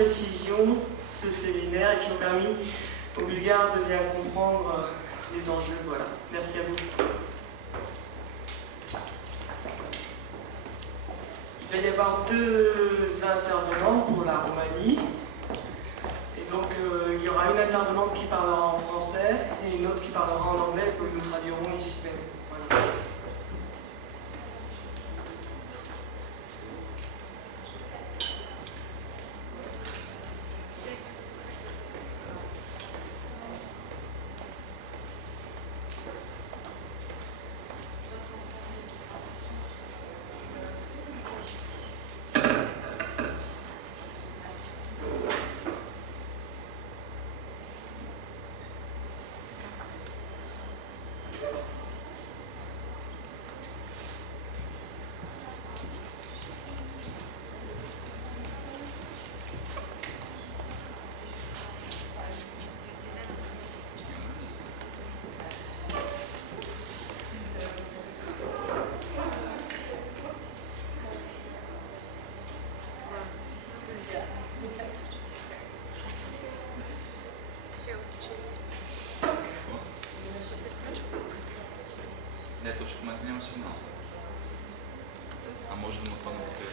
précision ce séminaire et qui ont permis aux Bulgares de bien comprendre les enjeux. Voilà. Merci à vous. Il va y avoir 2 intervenants pour la Roumanie. Et donc, il y aura une intervenante qui parlera en français et une autre qui parlera en anglais que nous traduirons ici même. Voilà. Не, точно в момента няма сигнал. А може да му това много тъй.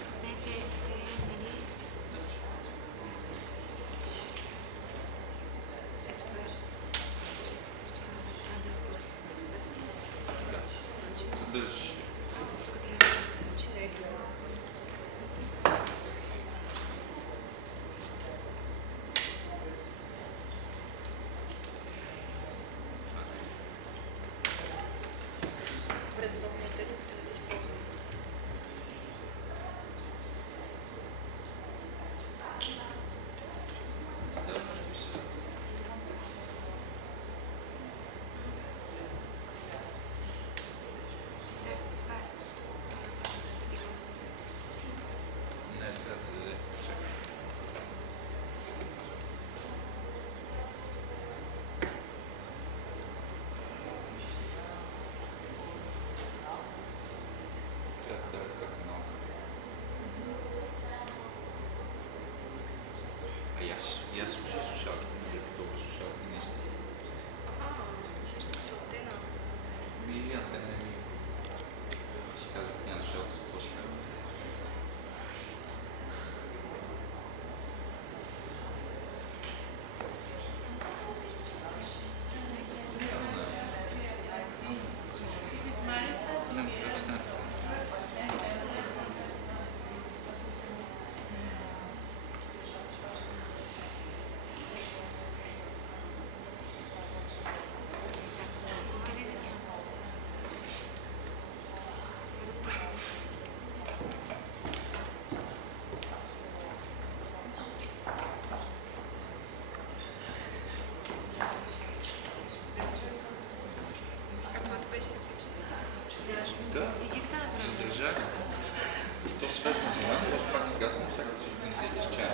Задържиш. И аз слушах слушалките, нали, толкова слушалки нещо. Ми антена ми си казват, няма слушалки, за какво си казват. Да, задържах и то светло за нас, то пак се гасна, сега се натиснеш чая.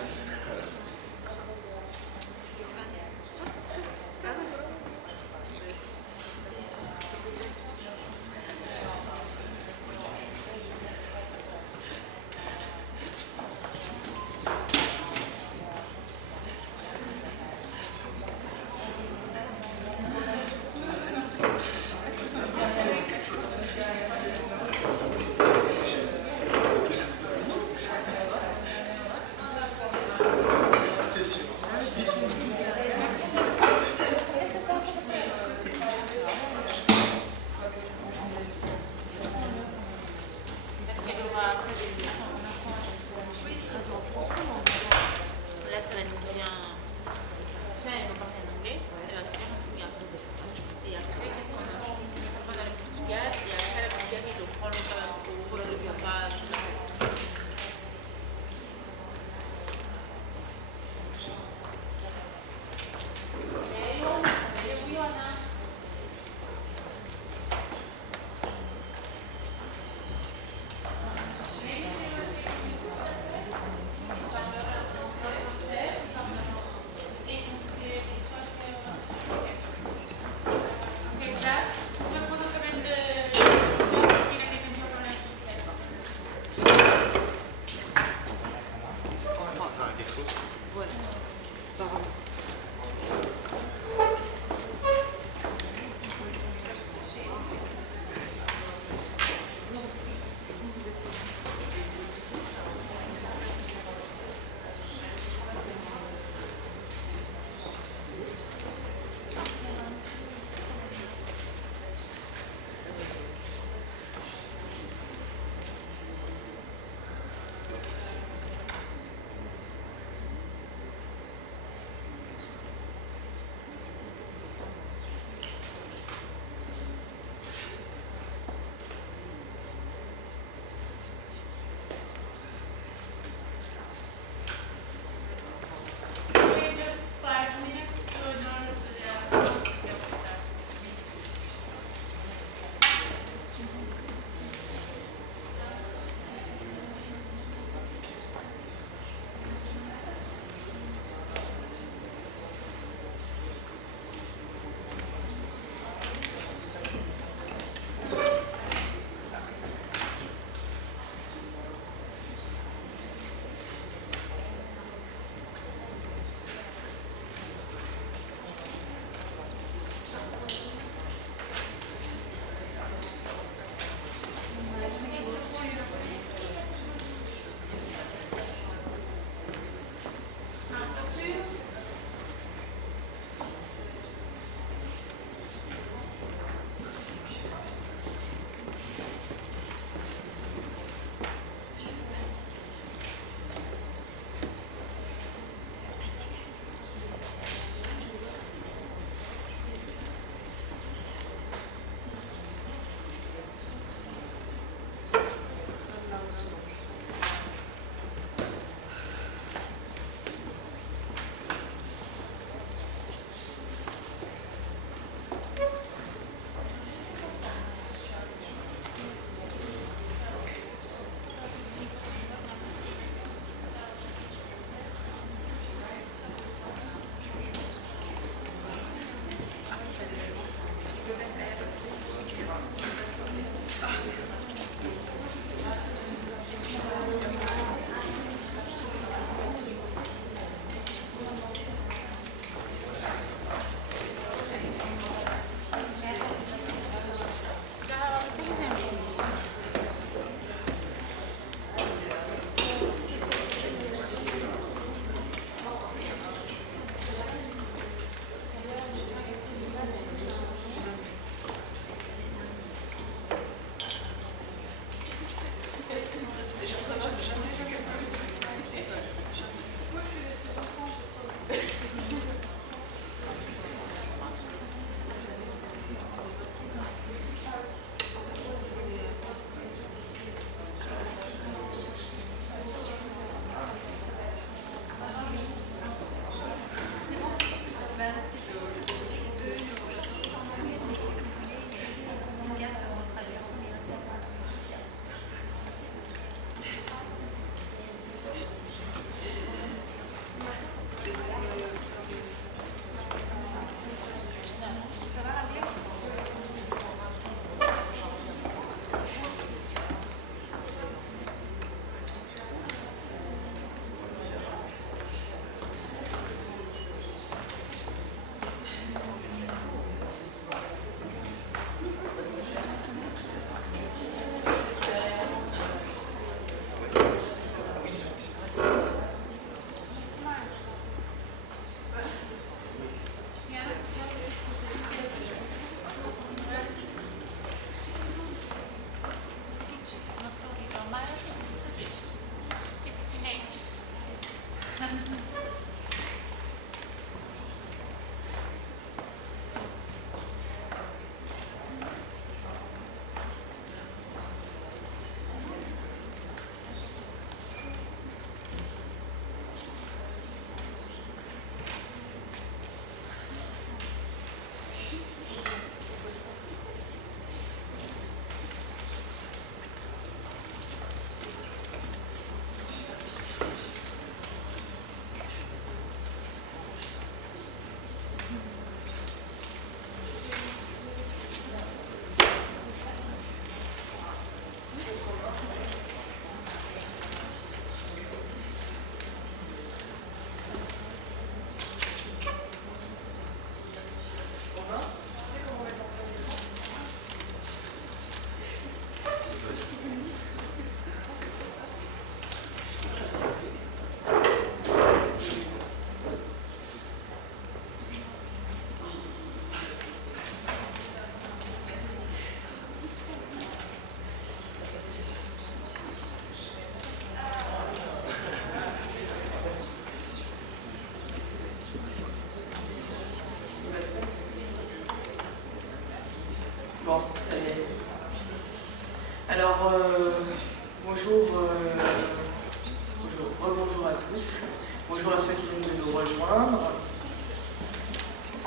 rebonjour à tous. Bonjour à ceux qui viennent de nous rejoindre. Donc,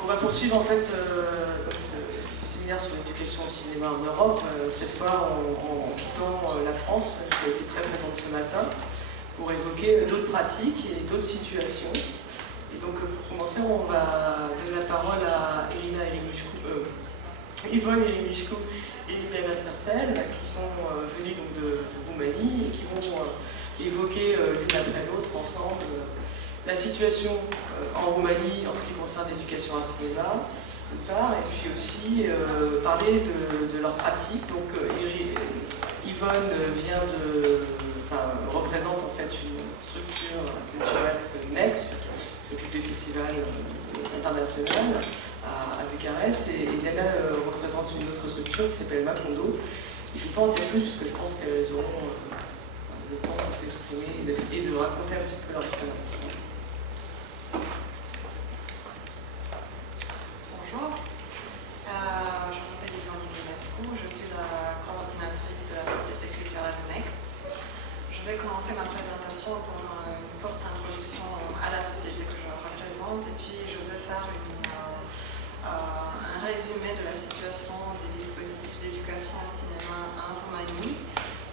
on va poursuivre en fait ce séminaire sur l'éducation au cinéma en Europe, cette fois en quittant la France, qui a été très présente ce matin, pour évoquer d'autres pratiques et d'autres situations. Et donc pour commencer, on va donner la parole à Yvonne Elimishkou et Yana Sarcel, qui sont venus donc, de Roumanie et qui vont évoquer l'une après l'autre ensemble la situation en Roumanie en ce qui concerne l'éducation à cinéma, d'une part, et puis aussi parler de leurs pratiques. Donc Yvonne représente en fait une structure culturelle qui s'appelle Next, qui s'occupe des festivals internationaux à Bucarest, et Yana représente une autre structure qui s'appelle Macondo. Je ne vais pas en dire plus parce que je pense qu'elles auront le temps de s'exprimer et de raconter un petit peu leur expérience. Bonjour, je m'appelle Yvonne Elimishkou, je suis la coordinatrice de la société culturelle Next. Je vais commencer ma présentation pour une courte introduction à la société que je représente, et puis je vais faire un résumé de la situation des dispositifs d'éducation au cinéma en Roumanie.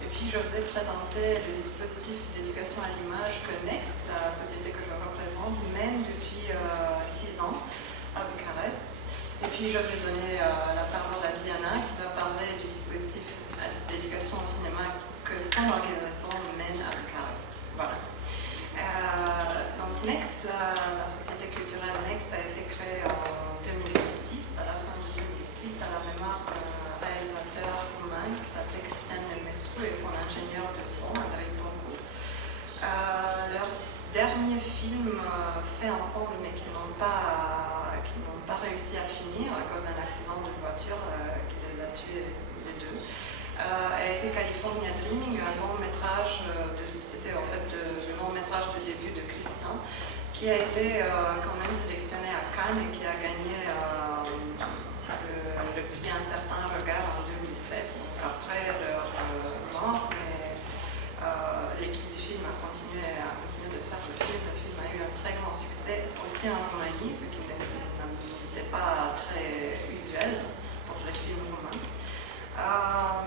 Et puis je vais présenter le dispositif d'éducation à l'image que Next, la société que je représente, mène depuis 6 ans à Bucarest. Et puis je vais donner la parole à Diana qui va parler du dispositif d'éducation au cinéma que son organisation mène à Bucarest. Voilà. Donc Next, la société culturelle Next a été créée en 2006, à la fin de 2006, à la mémoire d'un réalisateur roumain qui s'appelait Cristian Nemescu et son ingénieur de son, Andrei Toncu. Leur dernier film fait ensemble, mais qu'ils n'ont pas réussi à finir à cause d'un accident de voiture qui les a tués les deux, a été California Dreaming, un long métrage, c'était en fait le long métrage de début de Christian, qui a été quand même sélectionné à Cannes et qui a gagné le prix Un certain regard en 2007, donc après leur mort, mais l'équipe du film a continué de faire le film. Le film a eu un très grand succès aussi en Roumanie, ce qui n'était pas très usuel pour les films roumains.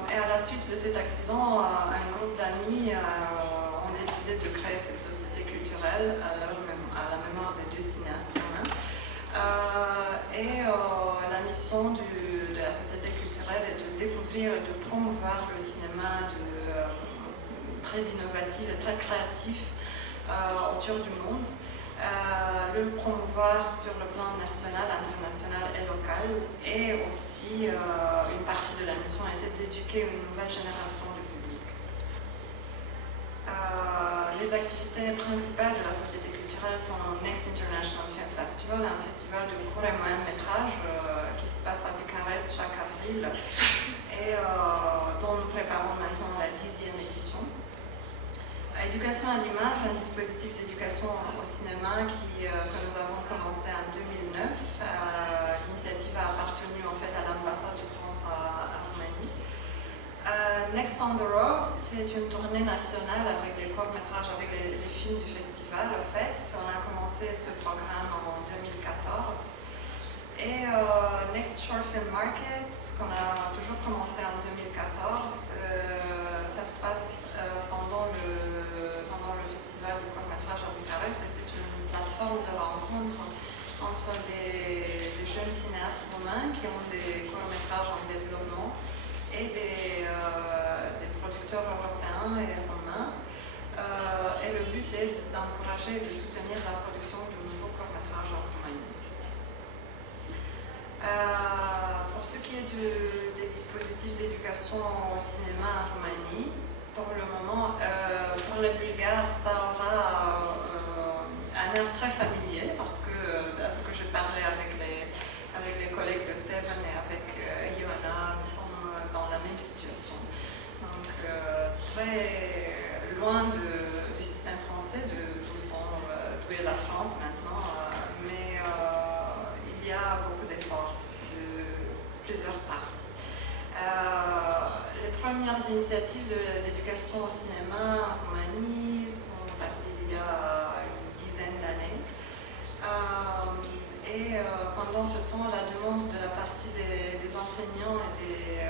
Et à la suite de cet accident, un groupe d'amis ont décidé de créer cette société culturelle à la mémoire des deux cinéastes roumains. La mission de la société culturelle est de découvrir et de promouvoir le cinéma très innovatif et très créatif autour du monde. Le promouvoir sur le plan national, international et local, et aussi une partie de la mission a été d'éduquer une nouvelle génération de public. Les activités principales de la société culturelle sont le Next International Film Festival, un festival de court et moyen métrage qui se passe à Bucarest chaque avril et dont nous préparons maintenant la 10e édition. Éducation à l'image, un dispositif d'éducation au cinéma que nous avons commencé en 2009. L'initiative a appartenu en fait à l'ambassade de France à Roumanie. Next on the Road, c'est une tournée nationale avec les courts-métrages, avec les films du festival en fait. On a commencé ce programme en 2014. Et Next Short Film Market, qu'on a toujours commencé en 2014, ça se passe pendant le festival du court-métrage à Bucarest, et c'est une plateforme de rencontre entre des jeunes cinéastes roumains qui ont des courts-métrages en développement et des producteurs européens et roumains. Et le but est d'encourager et de soutenir la production de nouveaux courts-métrages en Roumanie. Pour ce qui est des dispositifs d'éducation au cinéma en Roumanie, pour le moment, pour les Bulgares, ça aura un air très familier parce que, à ce que j'ai parlé avec les collègues de Seven et avec Ioana, nous sommes dans la même situation. Donc, très loin du système français, d'où est la France maintenant, mais il y a beaucoup d'efforts de plusieurs parts. Les premières initiatives d'éducation au cinéma en Roumanie sont passées il y a enseignants et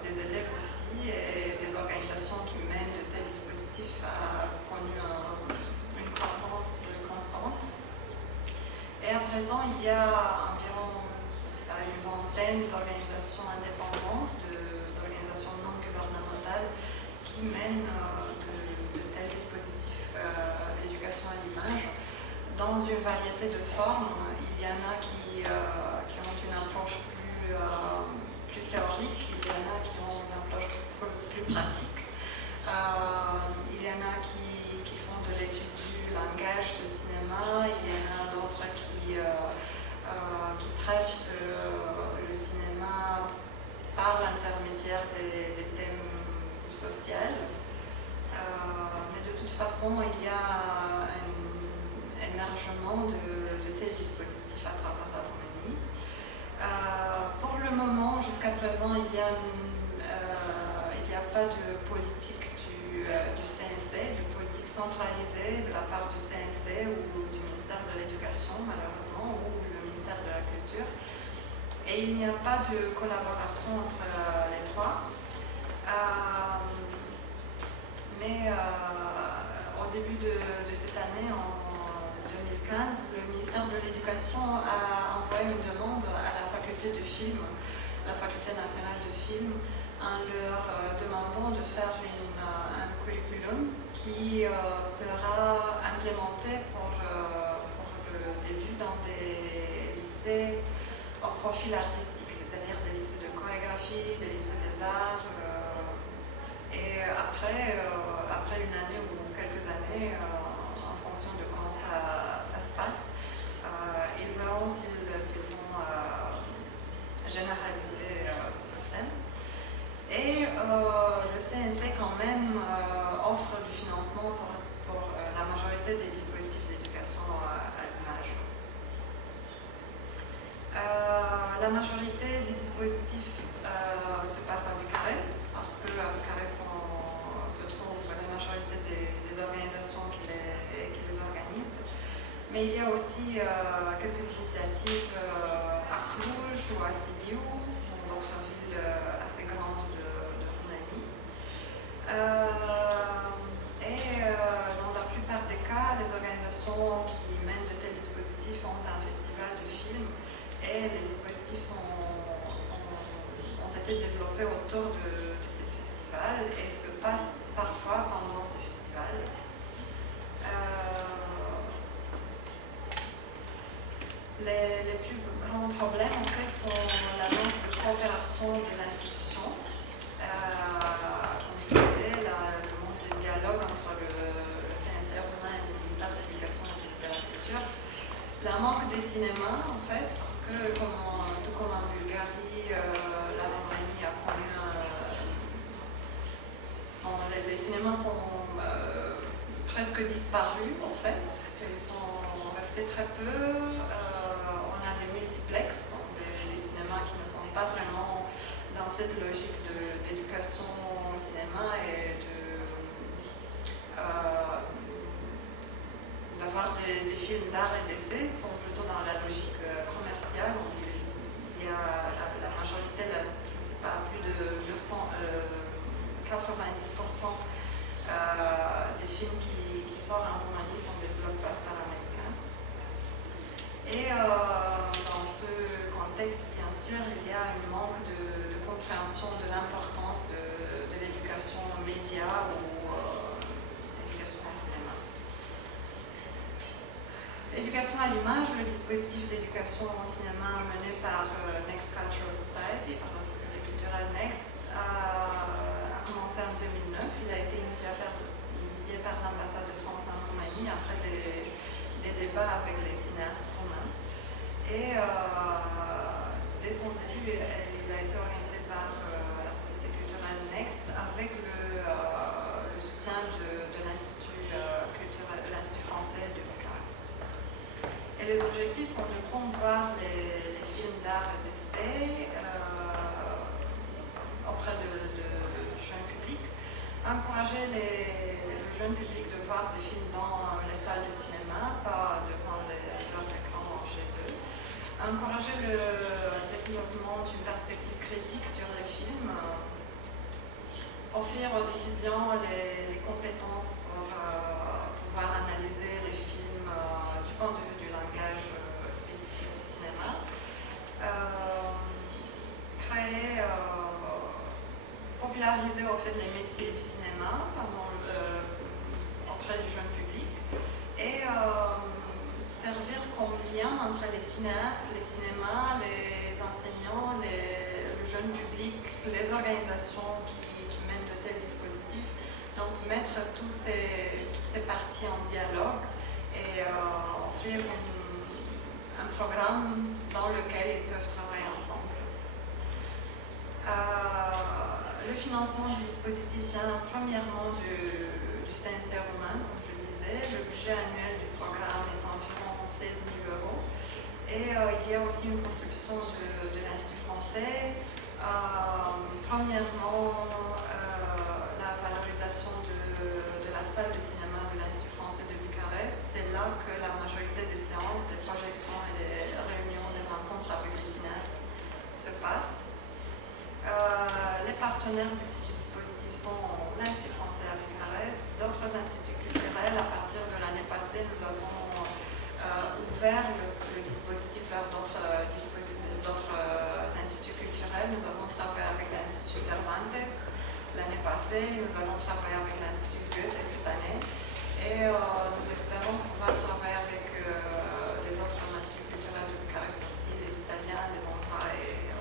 des élèves aussi, et des organisations qui mènent de tels dispositifs a connu une croissance constante. Et à présent, il y a environ une vingtaine d'organisations indépendantes, d'organisations non gouvernementales qui mènent de tels dispositifs d'éducation à l'image dans une variété de formes. Il y en a qui ont une approche plus théorique, il y en a qui ont une approche plus pratique, il y en a qui font de l'étude du langage du cinéma, il y en a d'autres qui traitent le cinéma par l'intermédiaire des thèmes sociaux. Mais de toute façon, il y a un émergement de tels dispositifs à travers la Roumanie. Pour le moment, jusqu'à présent, il n'y a pas de politique du CNC, de politique centralisée de la part du CNC ou du ministère de l'Éducation, malheureusement, ou le ministère de la Culture. Et il n'y a pas de collaboration entre les trois. Mais au début de cette année, en 2015, le ministère de l'Éducation a envoyé une demande à la faculté de film, la faculté nationale de film, en leur demandant de faire un curriculum qui sera implémenté pour le début dans des lycées au profil artistique, c'est-à-dire des lycées de chorégraphie, des lycées des arts. Et après une année ou quelques années, en fonction de comment ça se passe, ils verront s'ils vont généraliser ce système. Et le CNC quand même offre du financement pour la majorité des dispositifs d'éducation à l'image. La majorité des dispositifs se passe à Bucarest, parce qu'à Bucarest se trouve la majorité des organisations qui les organisent. Mais il y a aussi quelques initiatives à Cluj ou à Sibiu, ce sont d'autres villes assez grandes de Roumanie. Dans la plupart des cas, les organisations qui mènent de tels dispositifs ont un festival de films et les dispositifs ont été développés autour de ces festivals et se passent parfois pendant ces festivals. Les plus grands problèmes en fait sont la manque de coopération des institutions, comme je disais, le manque de dialogue entre le CNC roumain et le ministère de l'Éducation et de la Culture, la manque des cinémas en fait, parce que tout comme en Bulgarie, la Roumanie a connu les cinémas sont presque disparus en fait, ils sont restés très peu. On a des multiplexes, donc des cinémas qui ne sont pas vraiment dans cette logique d'éducation au cinéma et d'avoir des films d'art et d'essai, sont plutôt dans la logique commerciale. Il y a la majorité, je ne sais pas, plus de 90% des films qui sortent en Roumanie sont des blockbusters américains. Et dans ce contexte, bien sûr, il y a un manque de compréhension de l'importance de l'éducation média ou l'éducation au cinéma. L'éducation à l'image, le dispositif d'éducation au cinéma mené par Next Cultural Society, par la société culturelle Next, a commencé en 2009. Il a été initié par l'ambassade de France en Roumanie après des débats avec les cinéastes roumains. Et dès son début, il a été organisé par la société culturelle Next avec le soutien de l'Institut français de Bucarest. Et les objectifs sont de promouvoir les films d'art et d'essai auprès du jeune public, encourager le jeune public de voir des films dans les salles de cinéma, pas devant leurs écrans chez eux, encourager le développement d'une perspective critique sur les films, offrir aux étudiants les compétences pour pouvoir analyser les films du point de vue du langage spécifique du cinéma, populariser au fait les métiers du cinéma auprès du jeune public et servir comme lien entre les cinéastes, les cinémas, les enseignants, le jeune public, les organisations qui mènent de tels dispositifs. Donc mettre toutes ces parties en dialogue et offrir un programme dans lequel ils peuvent travailler ensemble. Le financement du dispositif vient premièrement du CNC roumain, comme je disais. Le budget annuel du programme est environ 16 000 €. Et il y a aussi une contribution de l'Institut français. Premièrement, la valorisation de la salle de cinéma de l'Institut français de Bucarest. C'est là que la majorité des séances, des projections et des réunions, des rencontres avec les cinéastes se passent. Les partenaires du dispositif sont l'Institut français à Bucarest, d'autres instituts culturels. À partir de l'année passée, nous avons ouvert le dispositif vers d'autres instituts culturels. Nous avons travaillé avec l'Institut Cervantes l'année passée, nous allons travailler avec l'Institut Goethe cette année et nous espérons pouvoir travailler avec les autres instituts culturels de Bucarest aussi, les Italiens, les Hongrois et le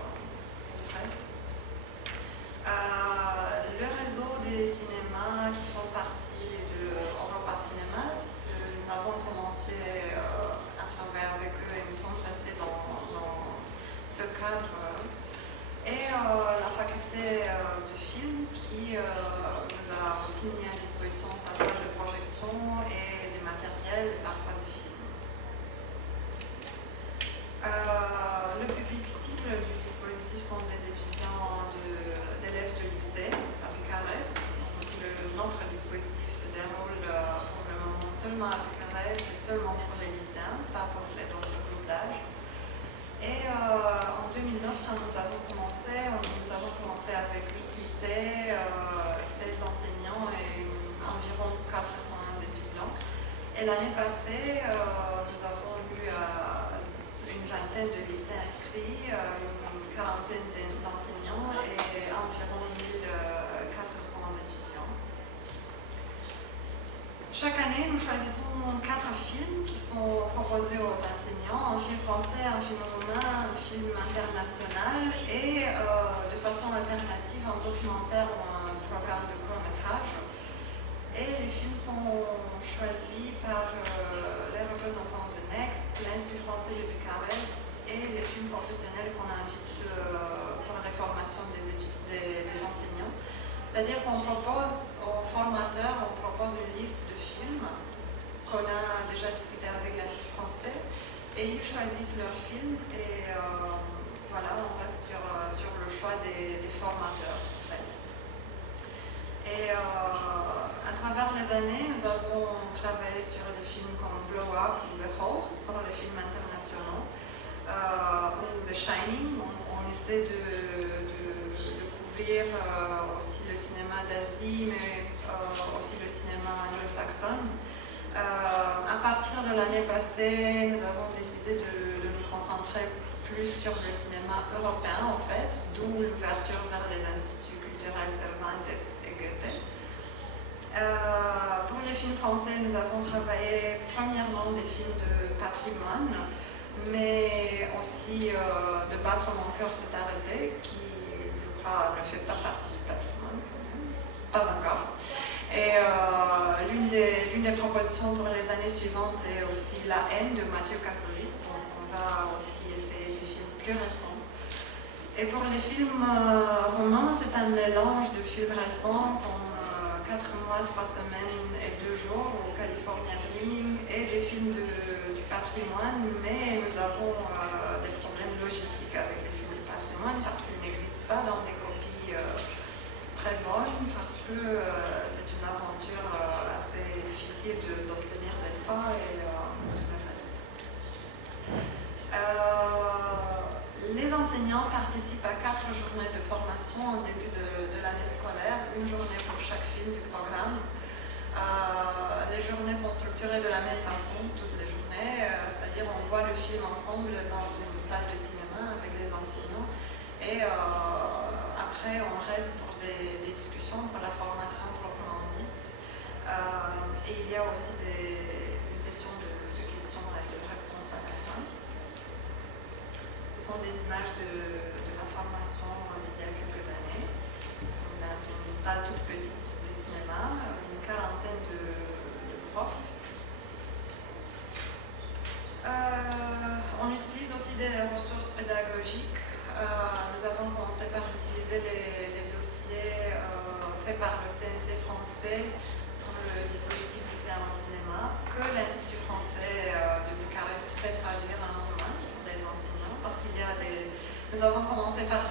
reste. Le réseau des cinémas qui font partie de Cinéma, nous avons commencé à travailler avec eux et nous sommes restés dans ce cadre. Et la faculté de film qui nous a aussi mis à disposition sa salle de projection et des matériels, parfois des films. Le public cible du dispositif sont des étudiants d'élèves de lycée à Bucarest. Notre dispositif se déroule pour le moment seulement à Bucarest et seulement pour les lycéens, pas pour les autres groupes d'âge. Et en 2009, quand nous avons commencé avec 8 lycées, 16 enseignants et environ 400 étudiants. Et l'année passée, nous avons eu une vingtaine de lycées inscrits, une quarantaine d'enseignants et environ 1400 étudiants. Chaque année, nous choisissons 4 films qui sont proposés aux enseignants, un film français, un film roumain, un film international et de façon alternative un documentaire ou un programme de court-métrage. Et les films sont choisis par les représentants de Next, l'Institut français de Bucarest et les films professionnels qu'on invite pour les formations des enseignants. C'est-à-dire qu'on propose aux formateurs, on propose une liste de films qu'on a déjà discuté avec l'Institut français et ils choisissent leurs films et voilà, on reste sur le choix des formateurs en fait. Et à travers les années, nous avons travaillé sur des films comme Blow Up ou The Host pour les films internationaux ou The Shining. On essaie de couvrir aussi le cinéma d'Asie, mais aussi le cinéma anglo-saxon. À partir de l'année passée, nous avons décidé de nous concentrer plus sur le cinéma européen, en fait, d'où l'ouverture vers les instituts culturels Cervantes et Goethe. Pour les films français, nous avons travaillé premièrement des films de patrimoine, mais aussi de Battre mon cœur s'est arrêté, qui ne fait pas partie du patrimoine, pas encore. Et l'une des propositions pour les années suivantes est aussi La haine de Mathieu Kassovitz, donc on va aussi essayer des films plus récents. Et pour les films roumains, c'est un mélange de films récents comme 4 mois, 3 semaines et 2 jours au California Dreaming et des films du patrimoine, mais nous avons des problèmes logistiques avec les films du patrimoine parce qu'ils n'existent pas dans des copies très bonnes parce que c'est une aventure assez difficile d'obtenir des droits et le reste. Les enseignants formation au début de l'année scolaire, une journée pour chaque film du programme. Les journées sont structurées de la même façon, toutes les journées, c'est-à-dire on voit le film ensemble dans une salle de cinéma avec les enseignants et après on reste pour des discussions, pour la formation proprement dite. Et il y a aussi une session de questions et de réponses à la fin. Ce sont des images de la formation d'il y a quelques années. On a une salle toute petite de cinéma, une quarantaine de profs. On utilise aussi des ressources pédagogiques. Nous avons commencé par utiliser les dossiers faits par le CNC français pour le dispositif lycéen en cinéma, que l'Institut français de Bucarest fait traduire en allemand pour les enseignants, parce qu'il y a nous avons commencé par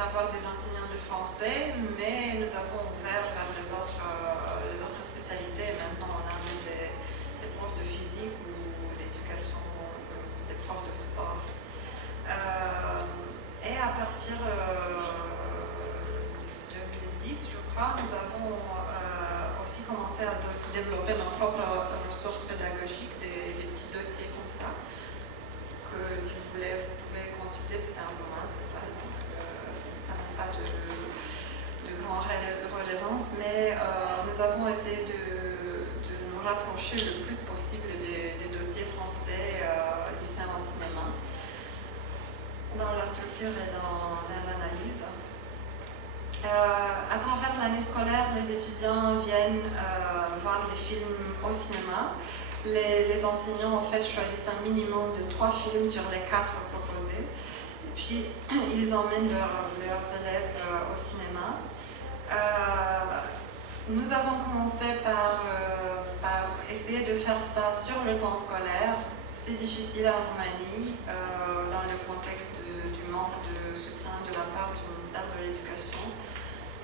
avoir des enseignants de français, mais nous avons ouvert vers les autres spécialités. Maintenant, on a même des profs de physique ou d'éducation, des profs de sport. Et à partir de 2010, je crois, nous avons aussi commencé à développer nos propres ressources pédagogiques, des petits dossiers comme ça, que si vous voulez, vous pouvez consulter, c'est un roman, c'est pas long, ça n'a pas de grande relevance, mais nous avons essayé de nous rapprocher le plus possible des dossiers français lycéens au cinéma, dans la structure et dans l'analyse. À travers l'année scolaire, les étudiants viennent voir les films au cinéma. Les enseignants en fait choisissent un minimum de 3 films sur les 4 proposés. Et puis ils emmènent leurs élèves au cinéma. Nous avons commencé par essayer de faire ça sur le temps scolaire. C'est difficile en Roumanie, dans le contexte du manque de soutien de la part du ministère de l'Éducation.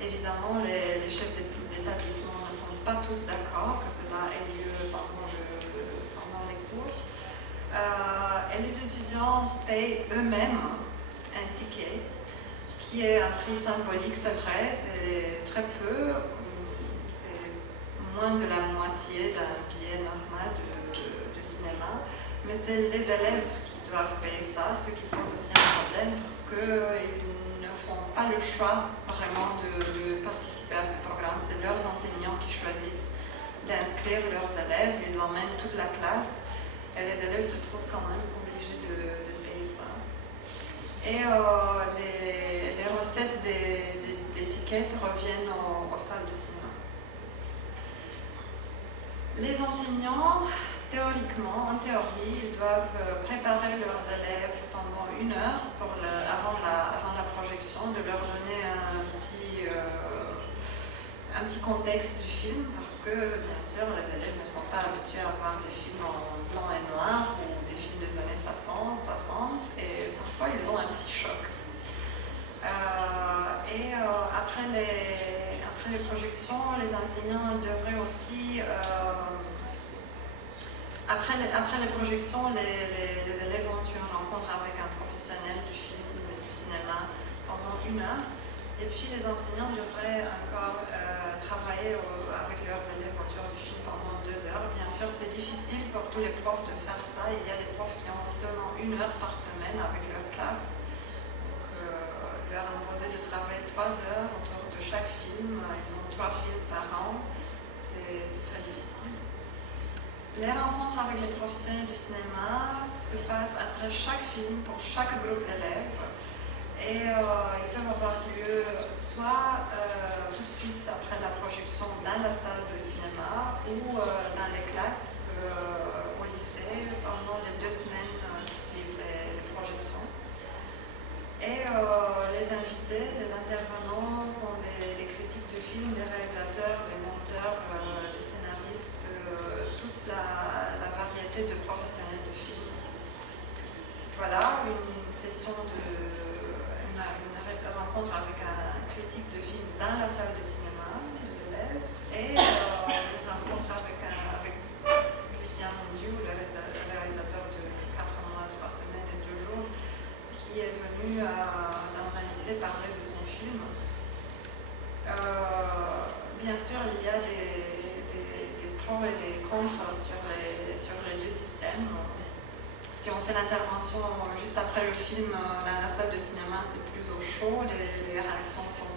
Évidemment, les chefs d'établissement ne sont pas tous d'accord que cela ait lieu pendant les cours. Et les étudiants payent eux-mêmes un ticket, qui est un prix symbolique, c'est vrai, c'est très peu, c'est moins de la moitié d'un billet normal de cinéma. Mais c'est les élèves qui doivent payer ça, ce qui pose aussi un problème parce qu'ils ne font pas le choix vraiment de participer à ce programme. C'est leurs enseignants qui choisissent d'inscrire leurs élèves, ils emmènent toute la classe et les élèves se trouvent quand même obligés de payer ça. Et les recettes des tickets reviennent aux salles de cinéma. Les enseignants, théoriquement, en théorie, ils doivent préparer leurs élèves pendant 1 heure avant la projection, de leur donner un petit contexte du film, parce que, bien sûr, les élèves ne sont pas habitués à voir des films en blanc et noir ou des films des années 60, et parfois ils ont un petit choc. Après les projections, les enseignants devraient aussi... Après les projections, les élèves ont eu une rencontre avec un professionnel du film et du cinéma pendant 1 heure. Et puis les enseignants devraient encore travailler avec leurs élèves autour du film pendant 2 heures. Bien sûr, c'est difficile pour tous les profs de faire ça. Il y a des profs qui ont seulement 1 heure par semaine avec leur classe. Donc, leur imposer de travailler 3 heures autour de chaque film. Ils ont 3 films par an. C'est très difficile. Les rencontres avec les professionnels du cinéma se passent après chaque film pour chaque groupe d'élèves et ils peuvent avoir lieu soit tout de suite après la projection dans la salle de cinéma ou dans les classes au lycée pendant les 2 semaines qui suivent les projections. Et les invités, les intervenants sont des critiques de films, des réalisateurs, des monteurs, des scénaristes, toute la variété de professionnels de film. Voilà, une session une rencontre avec un critique de film dans la salle de cinéma des élèves et une rencontre avec Christian Mondiou, le réalisateur de 4 mois, 3 semaines et 2 jours, qui est venu dans un lycée parler de son film. pros et les contres sur les deux systèmes. Si on fait l'intervention juste après le film dans la salle de cinéma, c'est plus au chaud, les réactions sont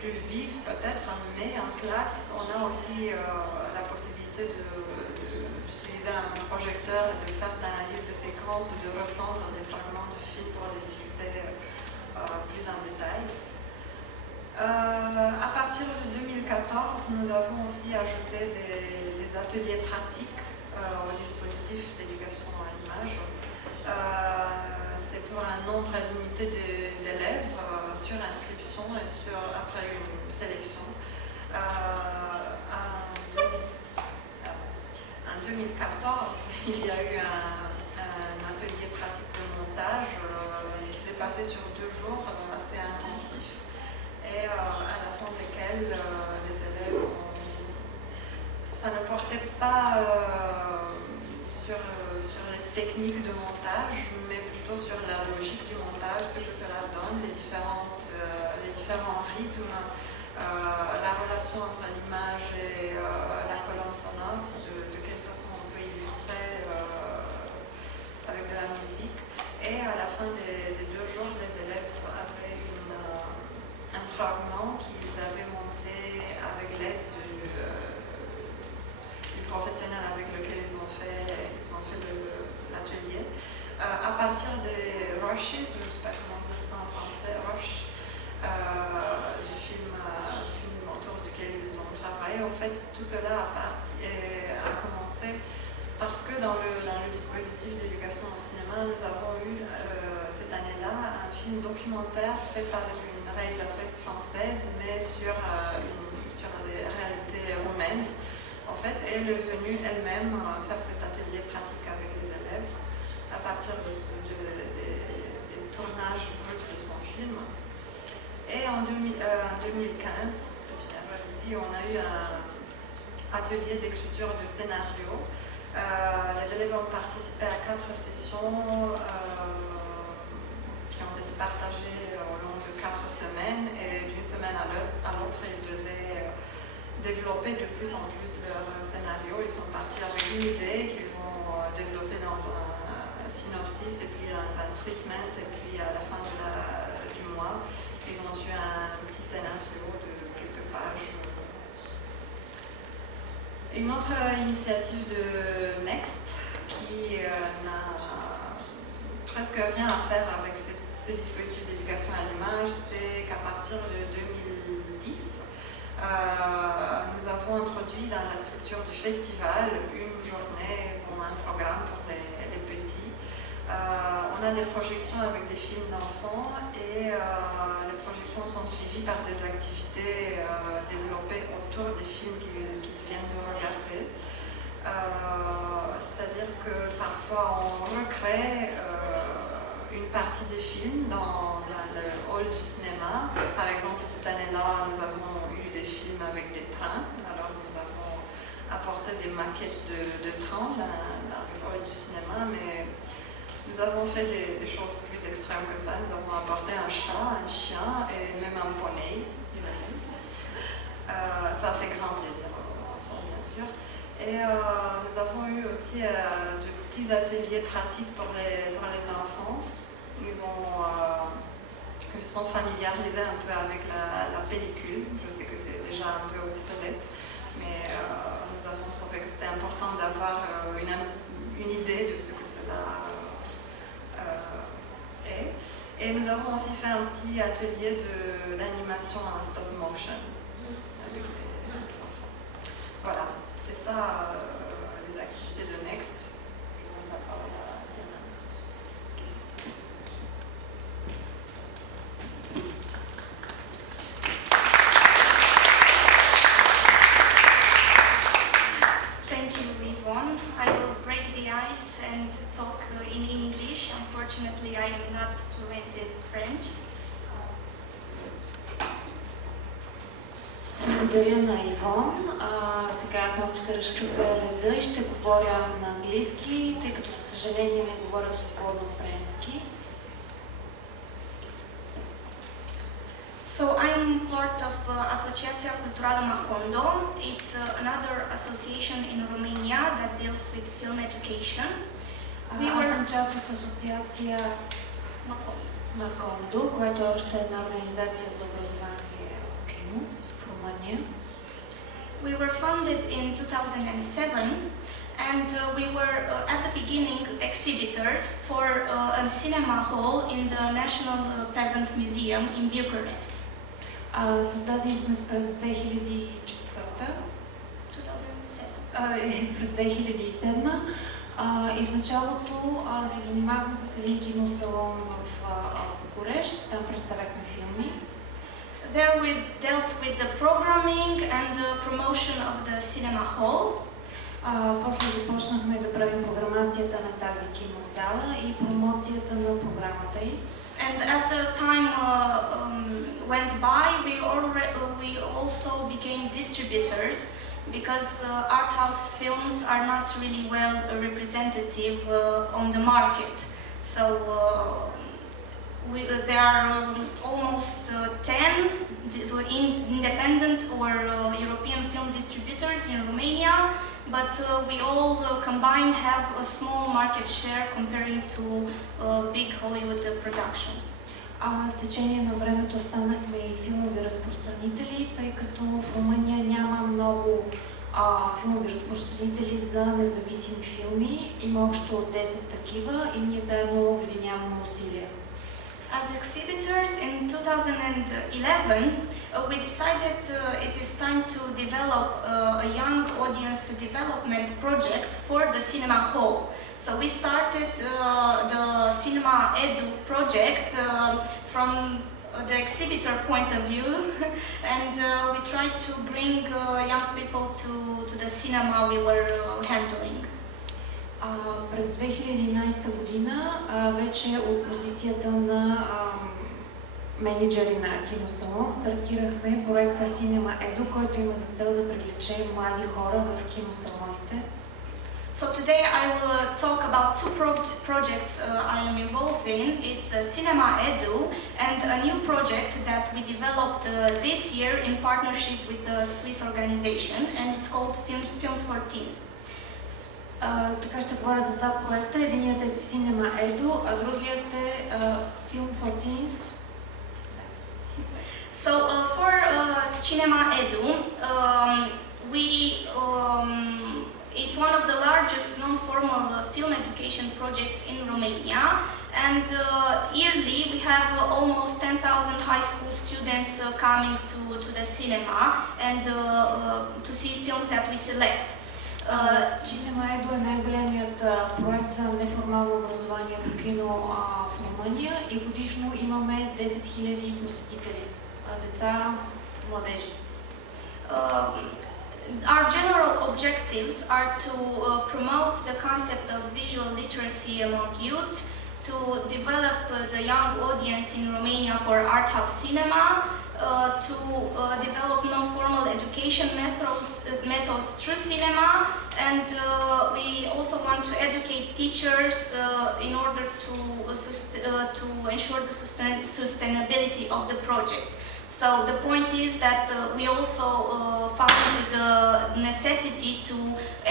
plus vives peut-être, mais en classe, on a aussi la possibilité d'utiliser un projecteur et de faire de l'analyse de séquences ou de reprendre des fragments de film pour les discuter plus en détail. À partir de 2014, nous avons aussi ajouté des ateliers pratiques au dispositif d'éducation à l'image. C'est pour un nombre limité d'élèves sur inscription et après une sélection. En 2014, il y a eu un atelier pratique de montage qui s'est passé sur 2 jours assez intensifs et à la fin desquels les élèves ça ne portait pas sur les techniques de montage, mais plutôt sur la logique du montage, ce que cela donne, les différents rythmes, la relation entre l'image et la colonne sonore, de quelle façon on peut illustrer avec de la musique. Et à la fin des 2 jours, les élèves avaient un fragment qu'ils avaient monté avec l'aide du professionnel avec lequel ils ont fait l'atelier. À partir des rushes, je ne sais pas comment dire ça en français, rush, du film autour duquel ils ont travaillé. En fait, tout cela a commencé parce que dans le dispositif d'éducation au cinéma, nous avons eu cette année-là un film documentaire fait par une réalisatrice française, mais sur les réalités roumaines. En fait, elle est venue elle-même faire cet atelier pratique avec les élèves à partir des tournages bruts de son film. Et en 2015, c'est une erreur ici, on a eu un atelier d'écriture de scénario. Les élèves ont participé à 4 sessions qui ont été partagées au long de 4 semaines et d'une semaine à l'autre, ils devaient développer de plus en plus leur scénario. Ils sont partis avec une idée qu'ils vont développer dans un synopsis et puis dans un treatment et puis à la fin du mois, ils ont eu un petit scénario de quelques pages. Une autre initiative de Next qui n'a presque rien à faire avec ce dispositif d'éducation à l'image, c'est qu'à partir de 2010, nous avons introduit dans la structure du festival une journée ou un programme pour les petits. On a des projections avec des films d'enfants et les projections sont suivies par des activités développées autour des films qu'ils viennent de regarder. C'est-à-dire que parfois on recrée une partie des films dans le hall du cinéma. Par exemple, cette année-là, nous avons eu des films avec des trains. Alors, nous avons apporté des maquettes de trains dans le hall du cinéma, mais nous avons fait des choses plus extrêmes que ça. Nous avons apporté un chat, un chien et même un poney. Ça a fait grand plaisir aux enfants, bien sûr. Et nous avons eu aussi de petits ateliers pratiques pour les enfants. Ils se sont familiarisés un peu avec la pellicule. Je sais que c'est déjà un peu obsolète, mais nous avons trouvé que c'était important d'avoir une idée de ce que cela est. Et nous avons aussi fait un petit atelier d'animation en stop motion avec les enfants. Voilà, c'est ça les activités de Next. Unfortunately, I am not fluent in French. Благодаря на Ивон. Сега отново ще разчупя леда и ще говоря на английски, тъй като за съжаление не говоря свободно френски. So I'm part of Asociația Culturală Macondo. It's another association in Romania that deals with film education. Аз съм част от асоциация Макондо, която е още една организация за образование в кино в Румъния. We were founded in 2007 and we were at the beginning exhibitors for a cinema hall in the National Peasant Museum in Bucharest. Създадени сме през 2004 през 2007 и в началото се занимавахме с един киносалон в Букурещ, там представяхме филми. There we dealt with the programming and the promotion of the cinema hall. После започнахме да правим програмацията на тази кинозала и промоцията на програмата й. And as the time went by, we also became distributors because art house films are not really well representative on the market. So there are almost 10 independent or European film distributors in Romania, but we all combined have a small market share comparing to big Hollywood productions. С течение на времето станахме и филмови разпространители, тъй като в Румъния няма много филмови разпространители за независими филми. Има общо 10 такива и ние заедно обединяваме усилия. As exhibitors in 2011, we decided it is time to develop a young audience development project for the cinema hall. So we started the Cinema Edu project from the exhibitor point of view and we tried to bring young people to the cinema we were handling. През 2011 година вече от позицията на менеджери на киносалон стартирахме проекта Cinema Edu, който има за цел да привлече млади хора в киносалоните. So today I will talk about two projects I am involved in. It's Cinema Edu and a new project that we developed this year in partnership with the Swiss organization and it's called Films for Teens. Така ще говоря за два проекта. Единият е Cinema Edu, а другият е Film for Teens. So for Cinema Edu, it's one of the largest non-formal film education projects in Romania, and yearly we have almost 10,000 high school students coming to the cinema and to see films that we select. Cinema Edu е най-големият проект за неформално образование по кино в Румъния и годишно имаме 10 000 посетители, деца, младежи. Our general objectives are to promote the concept of visual literacy among youth, to develop the young audience in Romania for art house cinema, to develop non-formal education methods through cinema, and we also want to educate teachers in order to ensure the sustainability of the project. So the point is that we also found the necessity to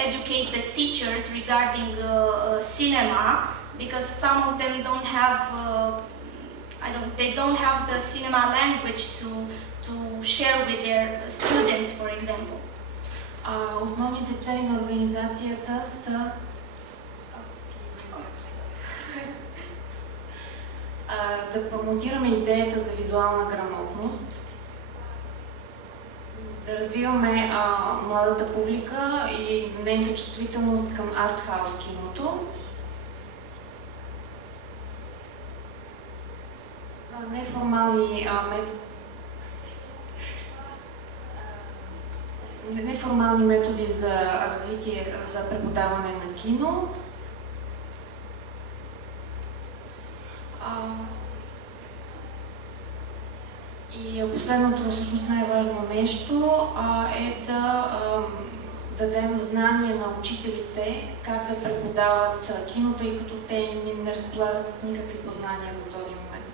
educate the teachers regarding cinema, because some of them don't have they don't have the cinema language to share with their students, for example. Основните цели на организацията са да промотираме идеята за визуална грамотност, да развиваме младата публика и нейната чувствителност към артхаус киното, неформални методи за развитие, за преподаване на кино, и последното, всъщност най-важно нещо е да дадем знания на учителите как да преподават киното, тъй като те не разполагат с никакви познания до този момент.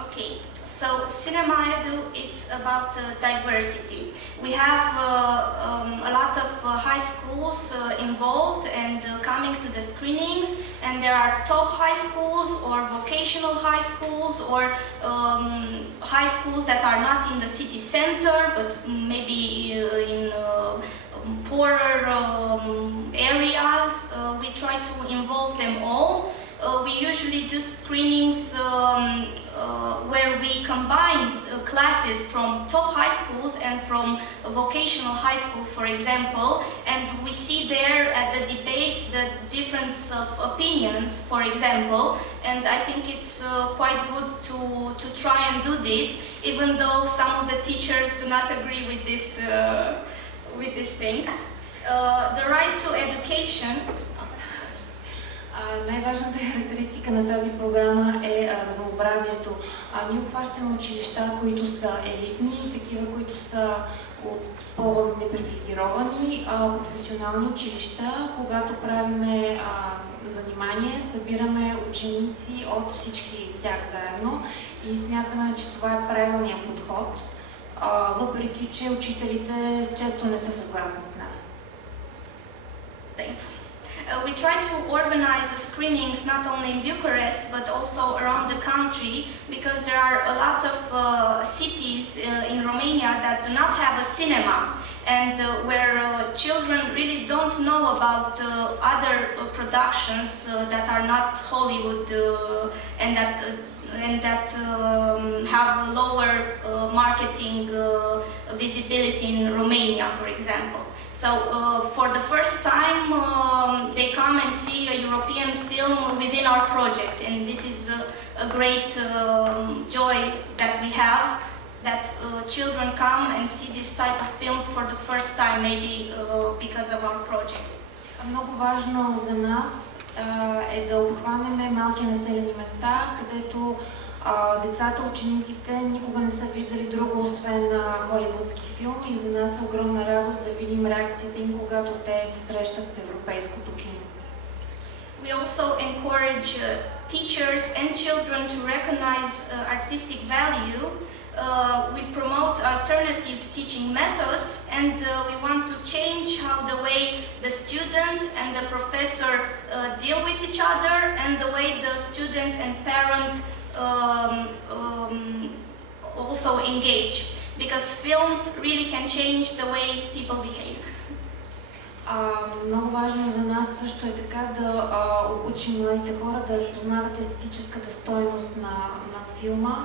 Okay, so Cinema Edu, it's about diversity. We have a lot of high schools involved and coming to the screenings, and there are top high schools or vocational high schools or high schools that are not in the city center but maybe in poorer areas. We try to involve them all. We usually do screenings where we combine classes from top high schools and from vocational high schools, for example, and we see there at the debates the difference of opinions, for example, and I think it's quite good to try and do this, even though some of the teachers do not agree with this thing. The right to education. Най-важната характеристика на тази програма е разнообразието. Ние обхващаме училища, които са елитни, такива, които са от по-непривилегировани, професионални училища. Когато правиме занимание, събираме ученици от всички тях заедно и смятаме, че това е правилният подход, въпреки че учителите често не са съгласни с нас. Thanks. We try to organize the screenings not only in Bucharest but also around the country, because there are a lot of cities in Romania that do not have a cinema, and where children really don't know about other productions that are not Hollywood and that have lower marketing visibility in Romania, for example. So for the first time they come and see a European film within our project, and this is a great joy that we have, that children come and see this type of films for the first time, maybe because of our project. Много важно за нас е да обхванем малки населени места, където децата, учениците никога не са виждали друго, освен холивудски филми, и за нас е огромна радост да видим реакцията им, когато те се срещат с европейското кино. We also encourage teachers and children to recognize artistic value. We promote alternative teaching methods, and we want to change how the way the student and the professor deal with each other, and the way the student and parent also engage, because films really can change the way people behave. Много важно за нас също е така да обучим младите хора да разпознават естетическата стойност на филма,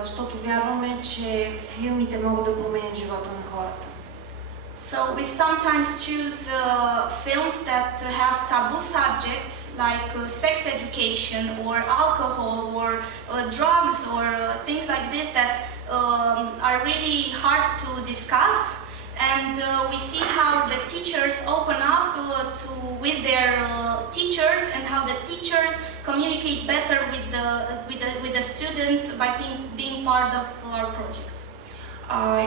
защото вярваме, че филмите могат да променят живота на хората. So we sometimes choose films that have taboo subjects like sex education or alcohol or drugs or things like this that are really hard to discuss, and we see how the teachers open up with their teachers, and how the teachers communicate better with the students by being part of our project.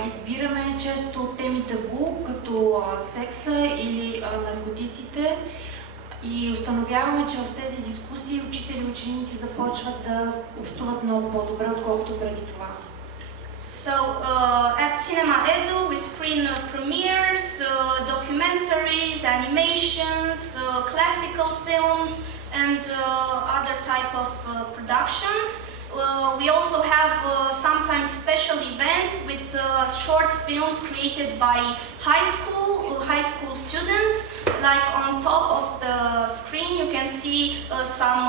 Избираме често теми табу, като секса или наркотиците, и установяваме, че в тези дискусии учители и ученици започват да общуват много по-добре, отколкото преди това. So at Cinema Edu we screen premieres, documentaries, animations, classical films and other type of productions. We also have sometimes special events with short films created by high school students. Like on top of the screen you can see some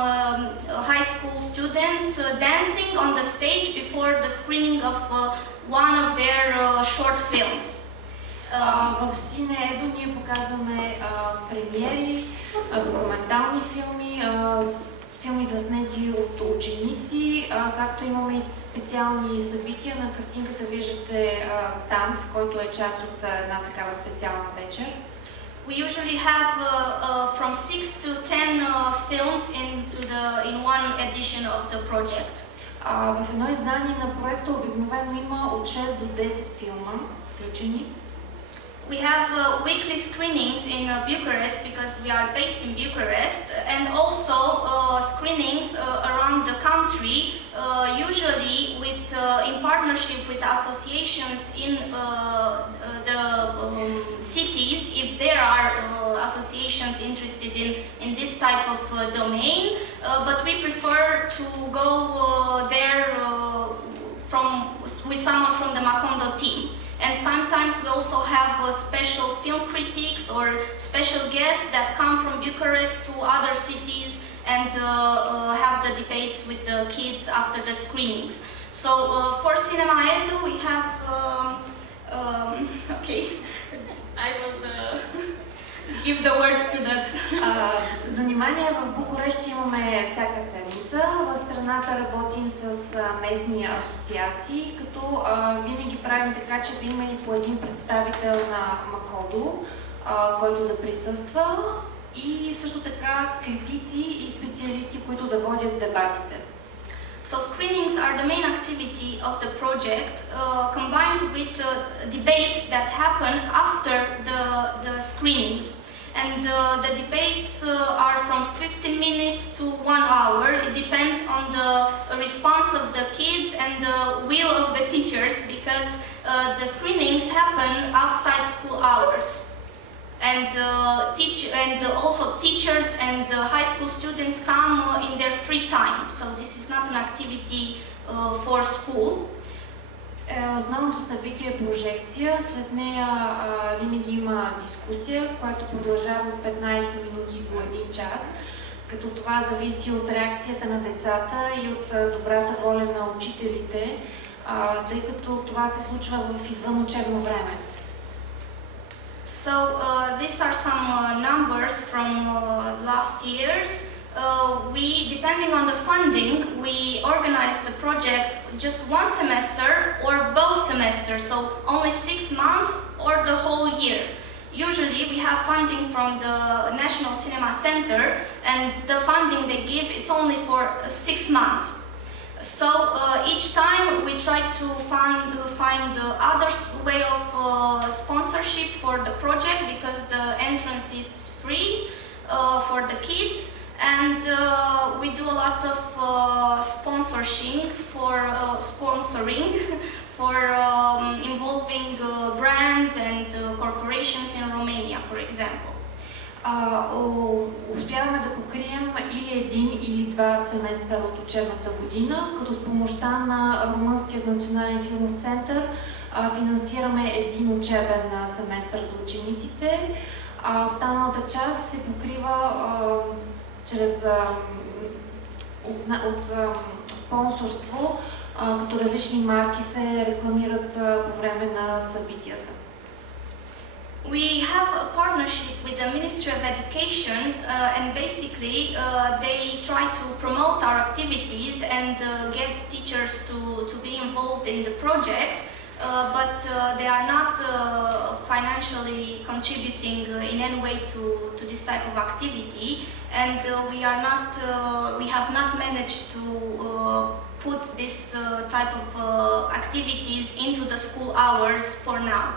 high school students dancing on the stage before the screening of one of their short films. В Семинар ние показваме премиери, документални филми, филми заснети от ученици, както имаме и специални събития. На картинката виждате танц, който е част от една такава специална вечер. We usually have from 6 to 10 films in one edition of the project. В едно издание на проекта обикновено има от 6 до 10 филма включени. We have weekly screenings in Bucharest because we are based in Bucharest, and also screenings around the country, usually in partnership with associations in the cities, if there are associations interested in this type of domain, but we prefer to go there with someone from the Macondo team. And sometimes we also have special film critics or special guests that come from Bucharest to other cities and have the debates with the kids after the screenings. So for Cinema Edu we have, okay, I will give the words to the... Занимания в Букурещ имаме всяка седмица. В страната работим с местни асоциации, като винаги правим така, че да има и по един представител на Макодо, който да присъства, и също така критици и специалисти, които да водят дебатите. So screenings are the main activity of the project, combined with debates that happen after the screenings. And the debates are from 15 minutes to 1 hour. It depends on the response of the kids and the will of the teachers, because the screenings happen outside school hours. And also teachers and high school students come in their free time. So this is not an activity for school. Основното събитие е прожекция, след нея винаги има дискусия, която продължава от 15 минути до 1 час, като това зависи от реакцията на децата и от добрата воля на учителите, тъй като това се случва в извънучебно време. So these are some numbers from last years. Depending on the funding, we organize the project just one semester or both semesters, so only 6 months or the whole year. Usually we have funding from the National Cinema Center, and the funding they give, it's only for 6 months. So each time we try to find other way of sponsorship for the project, because the entrance is free for the kids. And we do a lot of sponsoring for involving brands and corporations in Romania, for example. Успяваме да покрием или един или два семестъра от учебната година, като с помощта на Румънският национален филмов център финансираме един учебен семестър за учениците, а останалата част се покрива чрез от спонсорство, като различни марки се рекламират по време на събитията. We have a partnership with the Ministry of Education, and basically they try to promote our activities and get teachers to be involved in the project, but they are not financially contributing in any way to this type of activity, and we have not managed to put this type of activities into the school hours for now.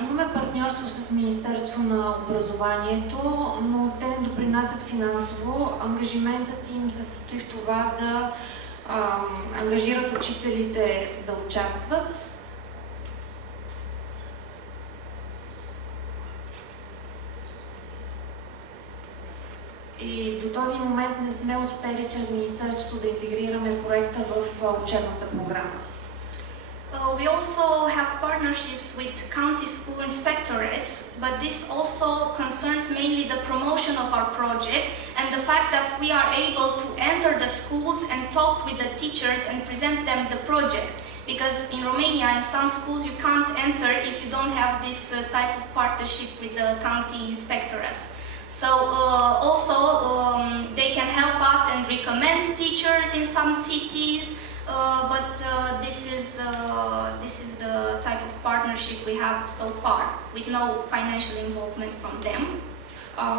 Имаме партньорство с Министерство на образованието, но те не допринасят финансово. Ангажиментът им се състои в това да ангажират учителите да участват. И до този момент не сме успели чрез Министерството да интегрираме проекта в учебната програма. We also have partnerships with county school inspectorates, but this also concerns mainly the promotion of our project and the fact that we are able to enter the schools and talk with the teachers and present them the project. Because in Romania, in some schools, you can't enter if you don't have this type of partnership with the county inspectorate. So they can help us and recommend teachers in some cities. But this is the type of partnership we have so far, with no financial involvement from them.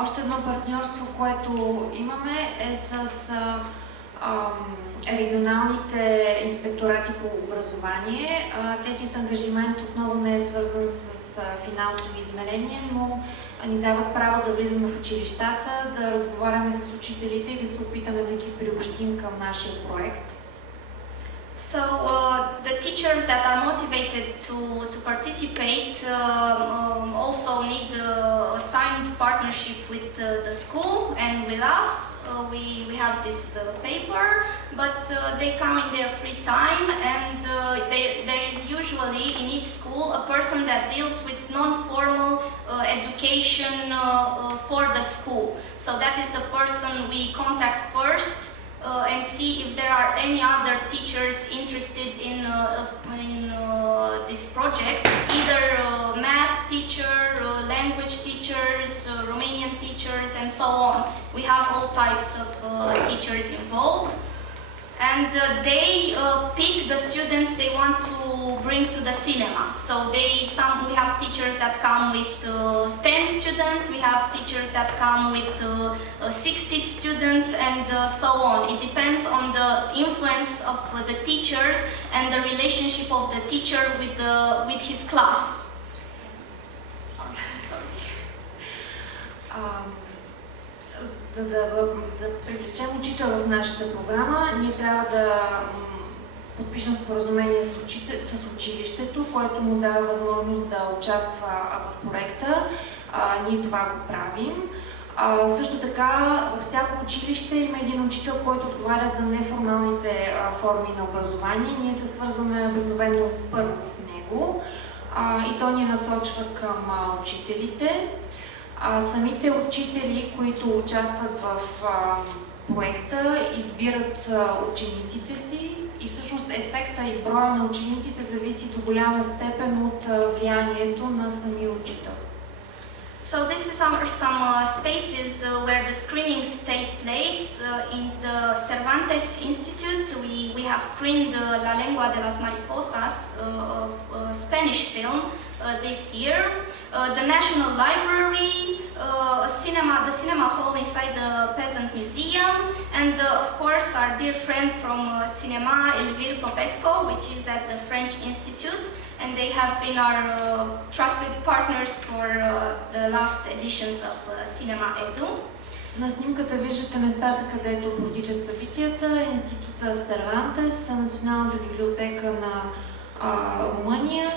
Още едно партньорство, което имаме, е с регионалните инспекторати по образование. Техният ангажимент отново не е свързан с финансови измерения, но ни дават право да влизаме в училищата, да разговаряме с учителите и да се опитаме да ги приобщим към нашия проект. So the teachers that are motivated to participate also need a signed partnership with the school and with us. We have this paper, but they come in their free time, and there is usually in each school a person that deals with non-formal education for the school. So that is the person we contact first and see if there are any other teachers interested in this project, either math teacher, language teachers, Romanian teachers, and so on. We have all types of teachers involved, and they pick the students they want to bring to the cinema. So we have teachers that come with 10 students, we have teachers that come with 60 students, and so on. It depends on the influence of the teachers and the relationship of the teacher with his class. За да привлечем учител в нашата програма, ние трябва да подпишем споразумение с училището, което му дава възможност да участва в проекта. Ние това го правим. Също така, във всяко училище има един учител, който отговаря за неформалните форми на образование. Ние се свързваме обикновено първо с него и той ни насочва към учителите. Самите учители, които участват в проекта, избират учениците си и всъщност ефекта и броя на учениците зависи до голяма степен от влиянието на самия учител. So this is some spaces where the screenings take place. In the Cervantes Institute, we have screened La Lengua de las Mariposas, a Spanish film, this year. The National Library, the cinema hall inside the Peasant Museum, and of course our dear friend from Cinema, Elvire Popescu, which is at the French Institute, and they have been our trusted partners for the last editions of Cinema Edu. На снимката виждате местата, където протичат събитията, Института Сервантес, Националната библиотека на Румъния,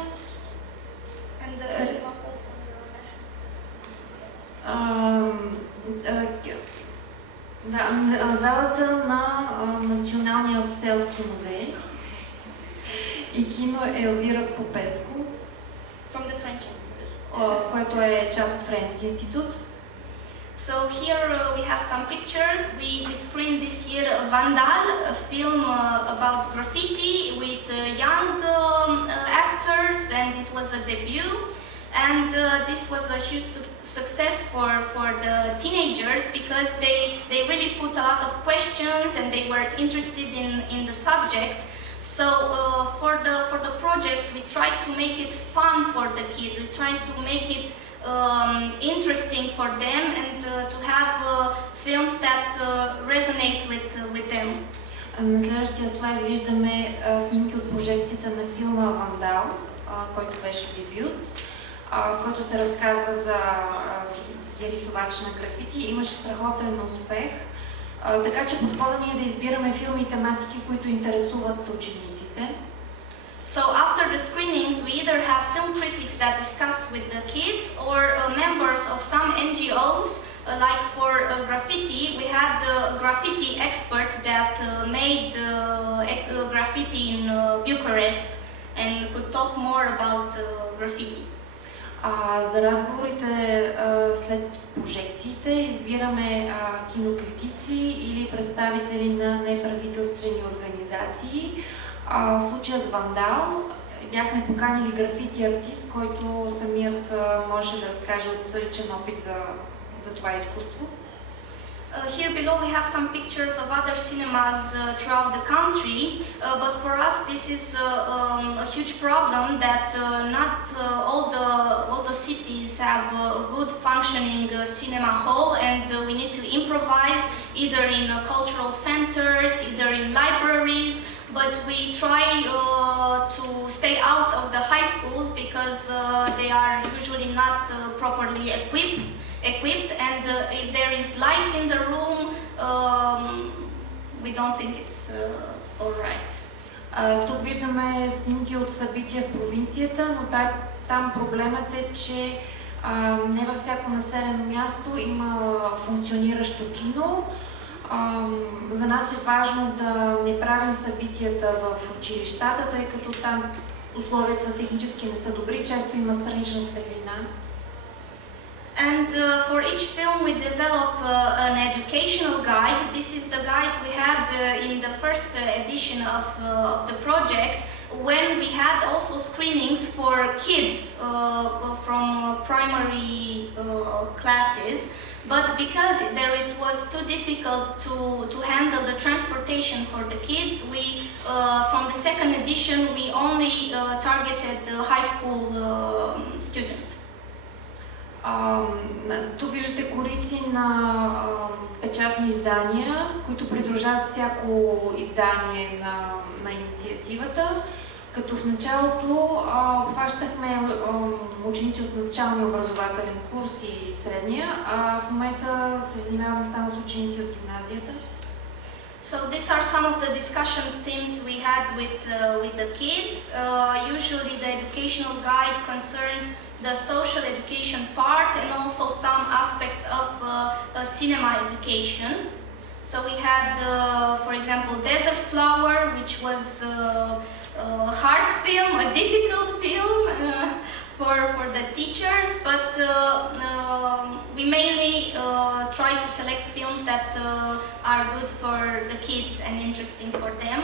залата на Националния селски музей и кино Елвира Попеско, което е част от Френски институт. So here we have some pictures. We screened this year Vandal, a film about graffiti with young actors, and it was a debut. And this was a huge success for the teenagers because they really put a lot of questions and they were interested in the subject. So for the project, we tried to make it fun for the kids. We tried to make it interesting for them and to have films that resonate with them. На следващия слайд виждаме снимки от прожекцията на филма Вандал, който беше дебют, който се разказва за рисувач на графити. Имаше страхотен успех, така че подходът ни е да избираме филми и тематики, които интересуват учениците. So after the screenings, we either have film critics that discuss with the kids or members of some NGOs. Like for graffiti, we had a graffiti expert that made graffiti in Bucharest and could talk more about graffiti. За разговорите след прожекциите избираме кинокритици или представители на неправителствени организации. В случая с Вандал бяхме поканили графити артист, който самият може да разкаже от личен опит за това изкуство. Here below we have some pictures of other cinemas throughout the country, but for us this is a huge problem that not all the cities have a good functioning cinema hall, and we need to improvise either in cultural centers, either in libraries, but we try to stay out of the high schools because they are usually not properly equipped, and if there is light in the room, we don't think it's all right. Тук виждаме снимки от събития в провинцията, но там проблемът е, че не във всяко населено място има функциониращо кино. За нас е важно да не правим събитията в училищата, тъй като там условията технически не са добри, често има странична светлина. And for each film we develop an educational guide. This is the guides we had in the first edition of the project, when we had also screenings for kids from primary classes. But because it was too difficult to handle the transportation for the kids, we from the second edition we only targeted high school students. Тук виждате корици на печатни издания, които придружават всяко издание на инициативата. Като в началото обхващахме ученици от началния образователен курс и средния, а в момента се занимаваме само с ученици от гимназията. So these are some of the discussion themes we had with the kids. Usually the educational guide concerns the social education part and also some aspects of cinema education. So we had, for example, Desert Flower, which was a hard film, a difficult film for the teachers, but we mainly try to select films that are good for the kids and interesting for them.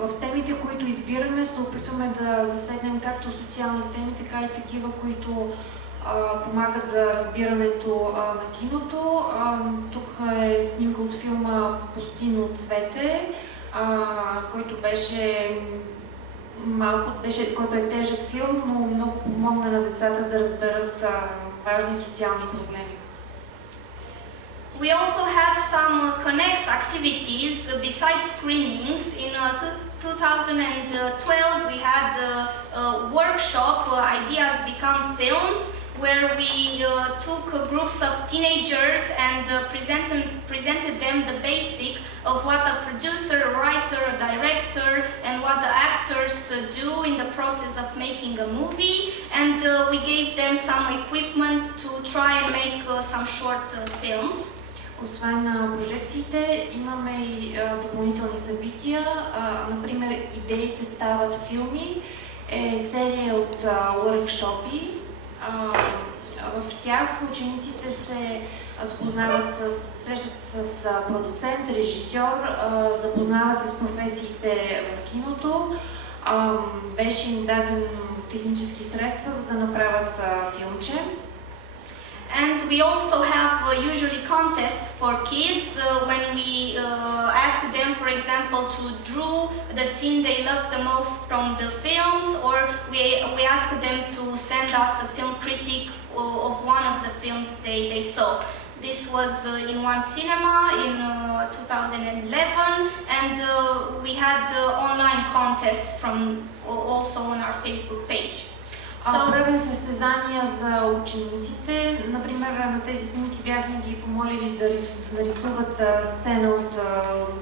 В темите, които избираме, се опитваме да засегнем както социални теми, така и такива, които помагат за разбирането на киното. Тук е снимка от филма "Пустинно цвете", който който е тежък филм, но много помогна на децата да разберат важни социални проблеми. We also had some connect activities besides screenings. In 2012 we had a workshop, Ideas Become Films, where we took groups of teenagers and presented them the basic of what a producer, a writer, a director, and what the actors do in the process of making a movie, and we gave them some equipment to try and make some short films. Освен на прожекциите, имаме и допълнителни събития. Например, Идеите стават филми е серия от workshopи. В тях учениците се запознават срещат с продуцент, режисьор, запознават се с професиите в киното. Беше им даден технически средства, за да направят филмче. And we also have usually contests for kids when we ask them, for example, to draw the scene they love the most from the films, or we ask them to send us a film critic of one of the films they saw. This was in one cinema in 2011, and we had online contests also on our Facebook page. Правим състезания за учениците. Например, на тези снимки бяхме ги помолили да нарисуват сцена,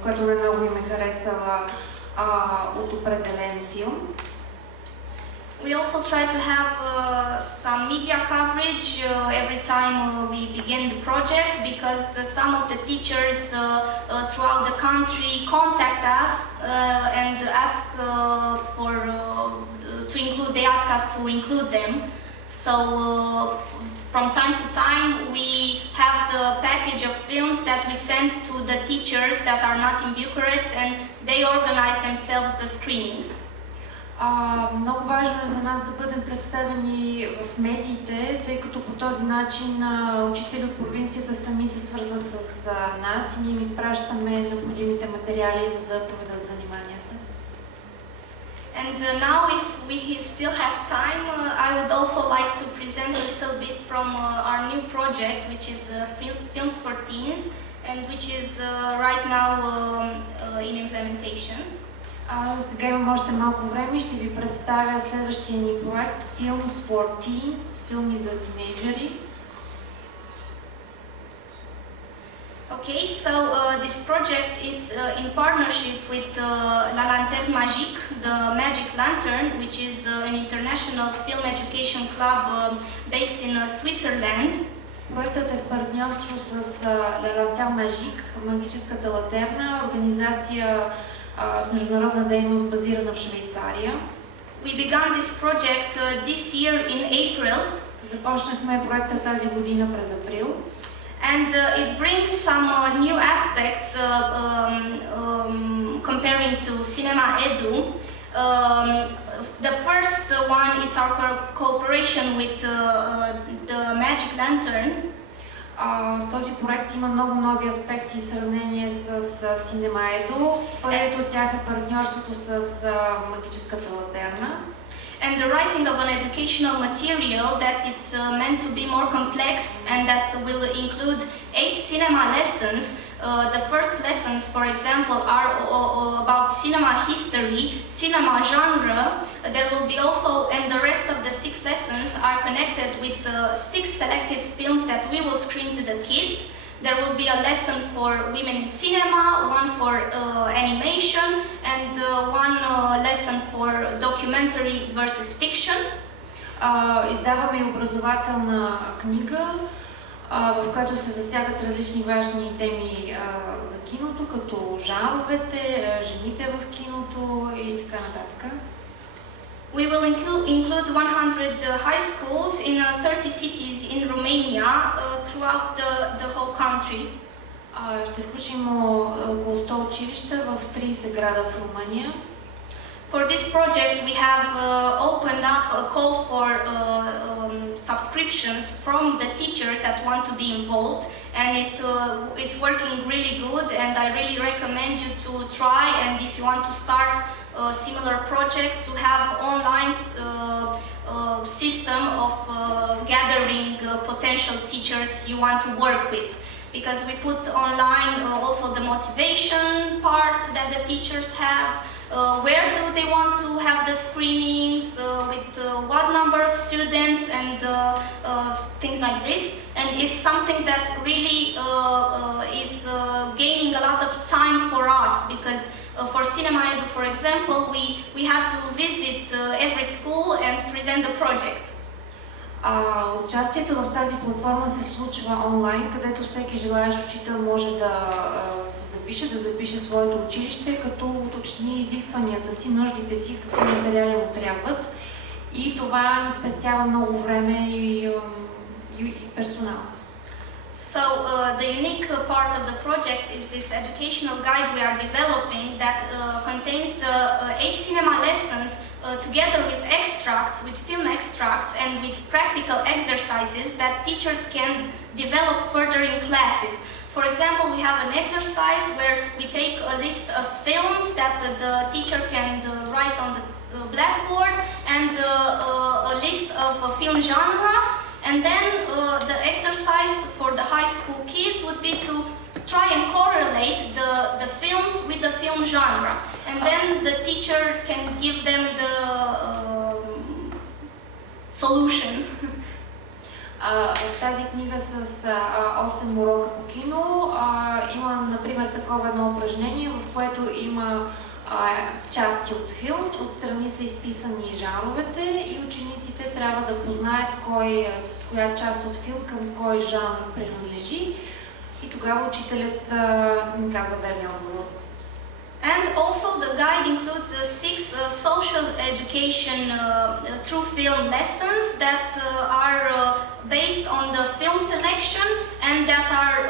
която най-много им е харесала от определен филм. We also try to have some media coverage every time we begin the project, because some of the teachers throughout the country contact us and ask they ask us to include them. So from time to time we have the package of films that we send to the teachers that are not in Bucharest, and they organize themselves the screenings. Много важно е за нас да бъдем представени в медиите, тъй като по този начин учители от провинцията сами се свързват с нас и ние им изпращаме необходимите материали, за да проведат заниманията. And now, if we still have time, I would also like to present a little bit from our new project, which is Films for Teens, and which is right now in implementation. Сега имам още малко време и ще ви представя следващия ни проект Films for Teens, филми за тинейджери. Okay, so this project is in partnership with La Lanterne Magique, the Magic Lantern, which is an international film education club based in Switzerland. Проектът е в партньорство с La Lanterne Magique, магическата латерна, организация с международна дейност базирана в Швейцария. We began this project this year in April. Започнахме проекта тази година през април. And it brings some new aspects comparing to Cinema Edu. The first one is our cooperation with the Magic Lantern. Този проект има много нови аспекти в сравнение с Cinema Edu. Първият от тях е партньорството с магическата латерна. And the writing of an educational material that it's meant to be more complex and that will include 8 cinema lessons. The first lessons, for example, are about cinema history, cinema genre. There will be also, and the rest of the 6 lessons are connected with the 6 selected films that we will screen to the kids. There will be a lesson for women in cinema, one for animation, and one lesson for documentary versus fiction. Издаваме образователна книга, в която се засягат различни важни теми за киното, като жанровете, жените в киното и така нататък. We will include 100 high schools in 30 cities in Romania throughout the whole country. Ще включим около 100 училища в 30 града в Румъния. For this project, we have opened up a call for subscriptions from the teachers that want to be involved, and it's working really good, and I really recommend you to try, and if you want to start a similar project, to have online system of gathering potential teachers you want to work with. Because we put online also the motivation part that the teachers have, where do they want to have the screenings, with what number of students, and things like this. And it's something that really is gaining a lot of time for us, because for Cinema Edu, for example, we had to visit every school and present the project. Участието в тази платформа се случва онлайн, където всеки желаещ учител може да се запише своето училище, като уточни изискванията си, нуждите си, какви материали му трябват. И това ни спестява много време и персонал. So the unique part of the project is this educational guide we are developing that contains the 8 cinema lessons together with extracts, with film extracts, and with practical exercises that teachers can develop further in classes. For example, we have an exercise where we take a list of films that the teacher can write on the blackboard, and a list of film genre. And then the exercise for the high school kids would be to try and correlate the films with the film genre. And then the teacher can give them the solution. В тази книга с 8 урока по кино има, например, такова едно упражнение, в което има части от филм, отстрани са изписани жанровете и учениците трябва да познаят коя част от филм към кой жанр принадлежи и тогава учителят им казва верния отговор. And also the guide includes 6 social education through film lessons that are based on the film selection and that are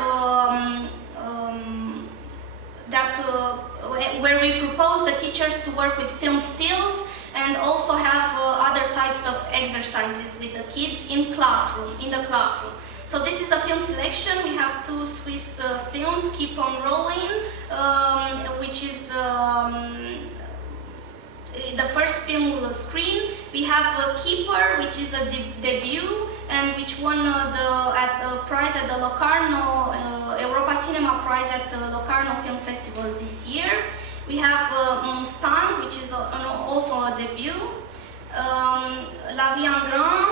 where we propose the teachers to work with film stills and also have other types of exercises with the kids in the classroom. So this is the film selection. We have 2 Swiss films, Keep on Rolling, which is the first film we will screen. We have Keeper, which is a debut and which won the prize at the Locarno, Europa Cinema Prize at the Locarno Film Festival this year. We have Mustang, which is also a debut. La Vie en Grand,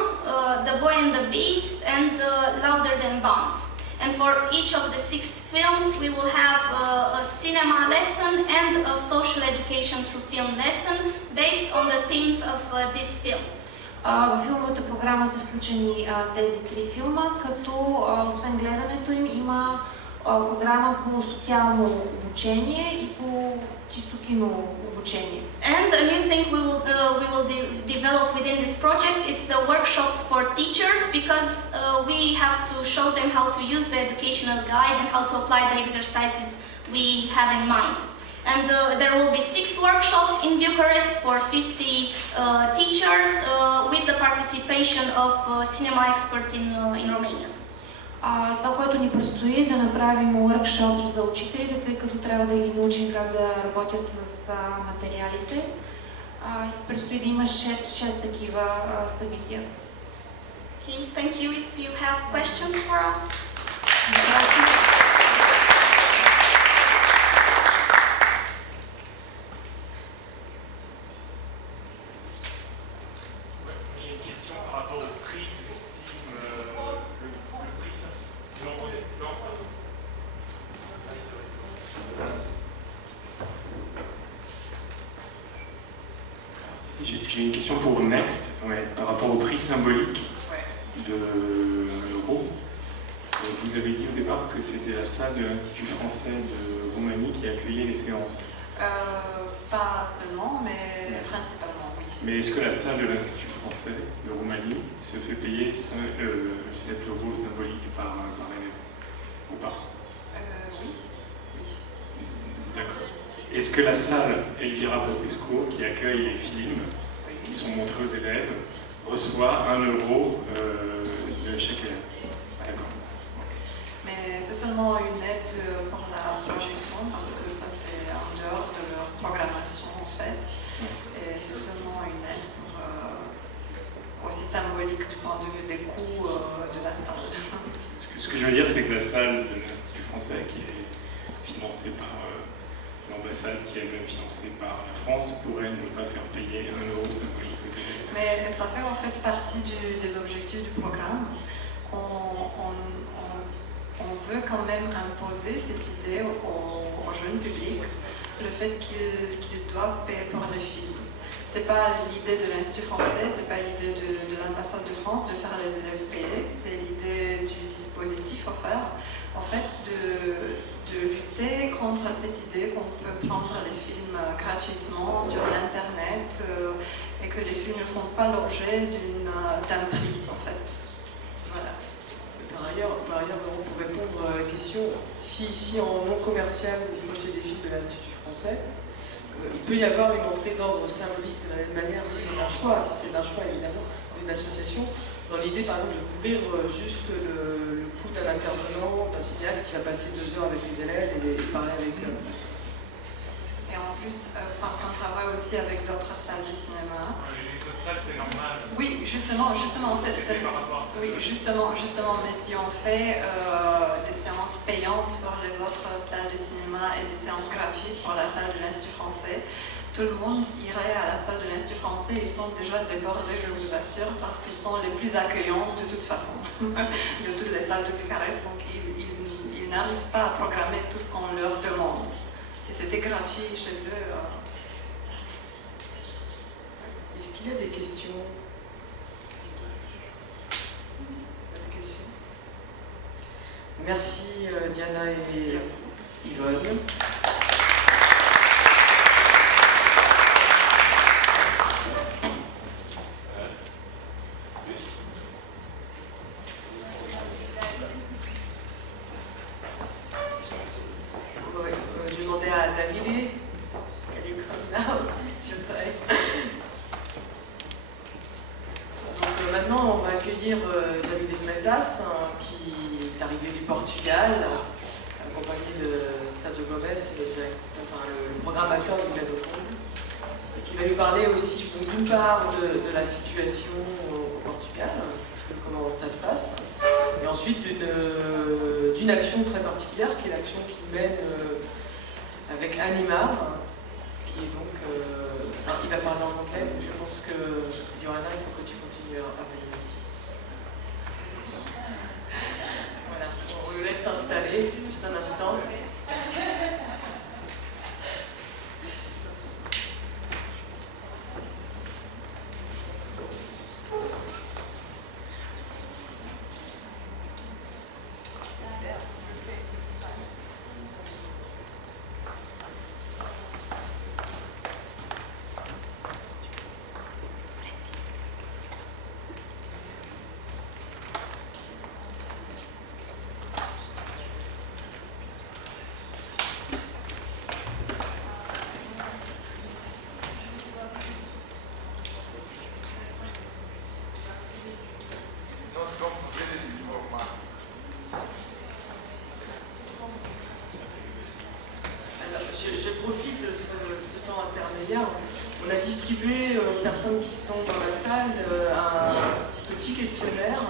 The Boy and the Beast, and Louder Than Bombs. And for each of the 6 films, we will have a cinema lesson and a social education through film lesson based on the themes of these films. В филмовата програма са включени тези 3 филма, като освен гледането им има програма по социално обучение и по чисто кино обучение. And a new thing we will develop within this project, it's the workshops for teachers, because we have to show them how to use the educational guide and how to apply the exercises we have in mind. And there will be 6 workshops in Bucharest for 50 teachers with the participation of cinema experts in Romania. Това, което ни предстои, да направим workshop за учителите, тъй като трябва да ги научим как да работят с материалите. Предстои да има 6 такива събития. Okay, thank you. If you have questions for us. J'ai une question pour Next, par rapport au prix symbolique de l'euro. Vous avez dit au départ que c'était la salle de l'Institut français de Roumanie qui accueillait les séances. Pas seulement, mais principalement, oui. Mais est-ce que la salle de l'Institut français de Roumanie se fait payer 7 euros symboliques par élève ou pas? Oui. D'accord. Est-ce que la salle Elvira Popescu, qui accueille les films qui sont montrés aux élèves, reçoit 1 euro de chaque élève? D'accord. Mais c'est seulement une aide pour la projection, parce que ça c'est en dehors de leur programmation en fait. Et c'est seulement une aide pour, aussi symbolique du point de vue des coûts de la salle. Ce que je veux dire, c'est que la salle de l'Institut français, qui est financée par l'ambassade, qui est même financée par la France, pourrait ne pas faire payer 1 euro symbolique aux élèves. Mais ça fait en fait partie des objectifs du programme. On veut quand même imposer cette idée aux jeunes publics, le fait qu'ils doivent payer pour les films. C'est pas l'idée de l'Institut français, c'est pas l'idée de l'ambassade de France de faire les élèves payer, c'est l'idée du dispositif offert, en fait, de lutter contre cette idée qu'on peut prendre les films gratuitement sur l'internet et que les films ne font pas l'objet d'un prix, en fait. Voilà. Par ailleurs, pour répondre à la question, si en non commercial vous projetez des films de l'Institut français, il peut y avoir une entrée d'ordre symbolique de la même manière si c'est un choix évidemment d'une association, dans l'idée par exemple de couvrir juste le coût d'un intervenant, d'un cinéaste qui va passer 2 heures avec les élèves et parler avec eux. Et en plus, parce qu'on travaille aussi avec d'autres salles de cinéma. Les autres salles, c'est normal. Oui, justement, mais si on fait des séances payantes pour les autres salles de cinéma et des séances gratuites pour la salle de l'Institut français, tout le monde irait à la salle de l'Institut français. Ils sont déjà débordés, je vous assure, parce qu'ils sont les plus accueillants de toute façon, de toutes les salles de Bucarest. Donc ils n'arrivent pas à programmer tout ce qu'on leur demande. Si c'était gratuit chez eux. Est-ce qu'il y a des questions? Merci Diana et Yvonne. Je demandais à David, can you come now? It's your time. Cias, qui est arrivé du Portugal, accompagné de Sergio Gomes, le programmateur du Gladocon, qui va nous parler aussi d'une part de la situation au Portugal, comment ça se passe, et ensuite d'une action très particulière, qui est l'action qu'il mène avec Animar, qui est donc... il va parler en anglais, donc je pense que, Johanna, il faut que tu continues à venir ici. Voilà, on le laisse s'installer, juste un instant. Je profite de ce temps intermédiaire. On a distribué aux personnes qui sont dans la salle un petit questionnaire.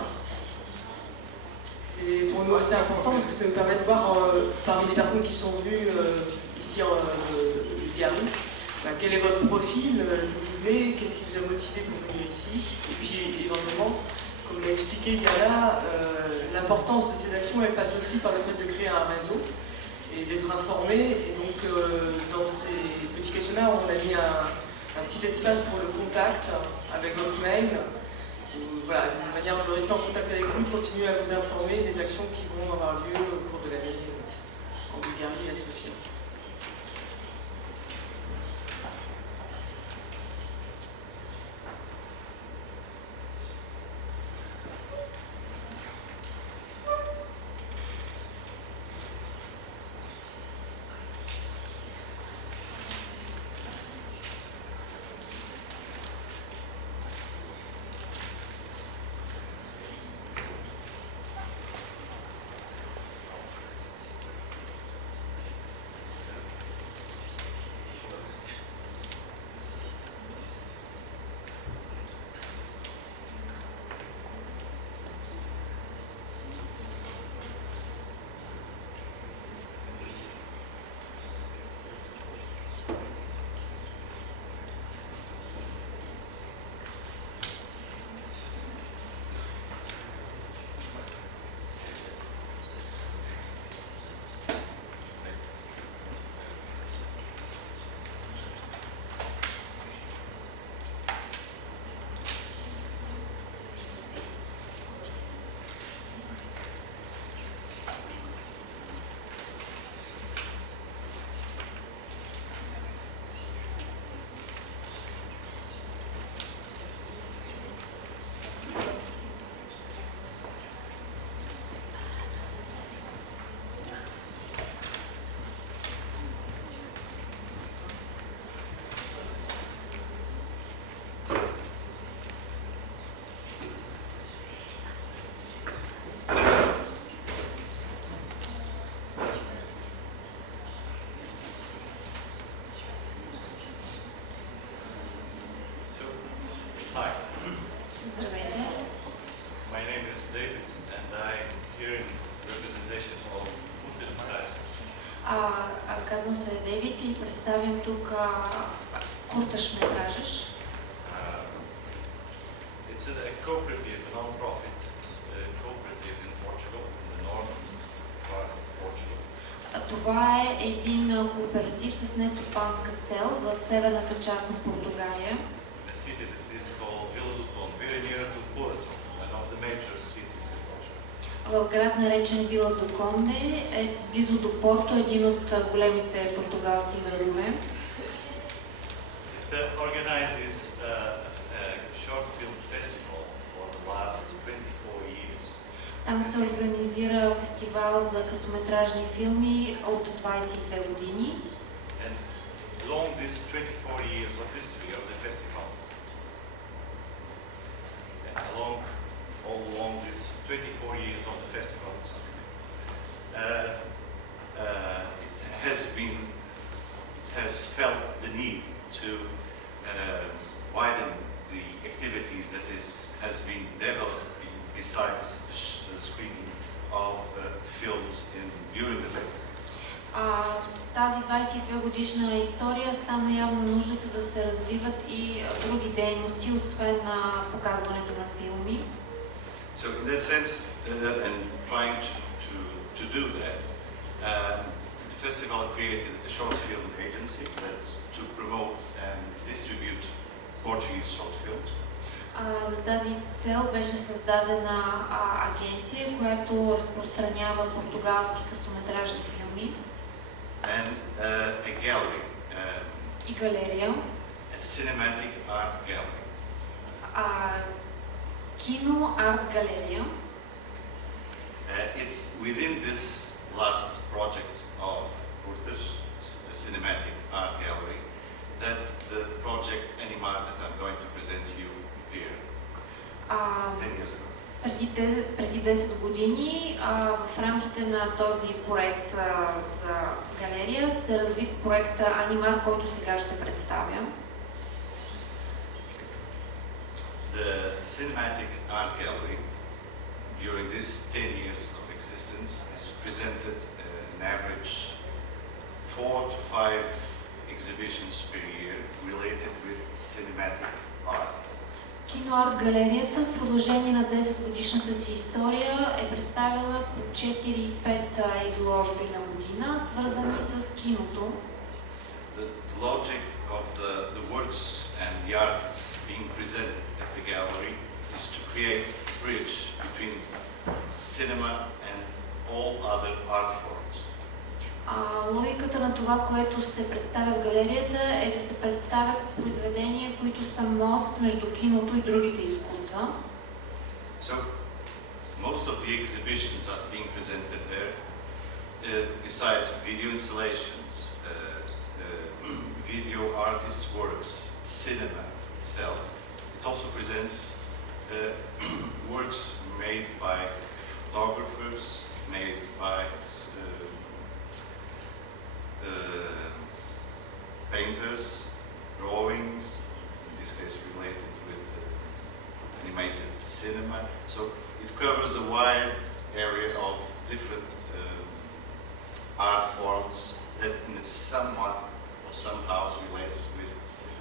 C'est pour nous assez important parce que ça nous permet de voir parmi les personnes qui sont venues ici en Bulgarie, quel est votre profil, d'où vous venez, qu'est-ce qui vous a motivé pour venir ici. Et puis éventuellement, comme l'a expliqué Yana, l'importance de ces actions elle passe aussi par le fait de créer un réseau et d'être informé. Et donc dans ces petits questionnaires, on a mis un petit espace pour le contact avec votre mail. Voilà, une manière de rester en contact avec vous, de continuer à vous informer des actions qui vont avoir lieu au cours de l'année en Bulgarie et à Sofia. Казвам се Дейвид и представям тук курташ-метражеш. It's a cooperative, non-profit. It's a cooperative in Portugal, in the northern part of Portugal. Това е един кооператив с нестопанска цел в северната част на Португалия. The city that is called Vila do Conde, very near to Porto, one of the major cities in Portugal. В град наречен Вила до Конде е близо до Порто, един от големите португалски градове. It organizes a short film festival for the last 24 years. Там се организира фестивал за късометражни филми от 22 години. And along these 24 years of history of the festival, and all along these 24 has felt the need to widen the activities that has been developing besides the screening of films during the festival. В тази 22 годишна история стана явно нуждата да се развиват и други дейности, освен на показването на филми. So in that sense, and trying to do that, the festival created a short film agency to promote and distribute Portuguese short films. За тази цел беше създадена агенция, която разпространява португалски късометражни филми. And a gallery. И галерия. A cinematic art gallery. Кино арт галерия. It's within this last project of Portage, the cinematic art gallery, that the project Animar that I'm going to present you here 10 years ago. Преди 10 години в рамките на този проект за галерия се разви проекта Animar, който сега ще представя. The cinematic art gallery during these 10 years of existence has presented an average 4 to 5 exhibitions per year related with cinematic art. Кино арт галерията в продължение на 10 годишната си история е представила по 4-5 изложби на година, свързани с киното. The logic of the works and the artists being presented at the gallery is to create a bridge between cinema and all other art forms. Логиката на това, което се представя в галерията, е да се представят произведения, които са мост между киното и другите изкуства. So, most of the exhibitions are being presented there, besides video installations, video artists' works, cinema itself. It also presents works made by photographers, made by painters, drawings, in this case related with animated cinema. So it covers a wide area of different art forms that in somewhat or somehow relates with cinema.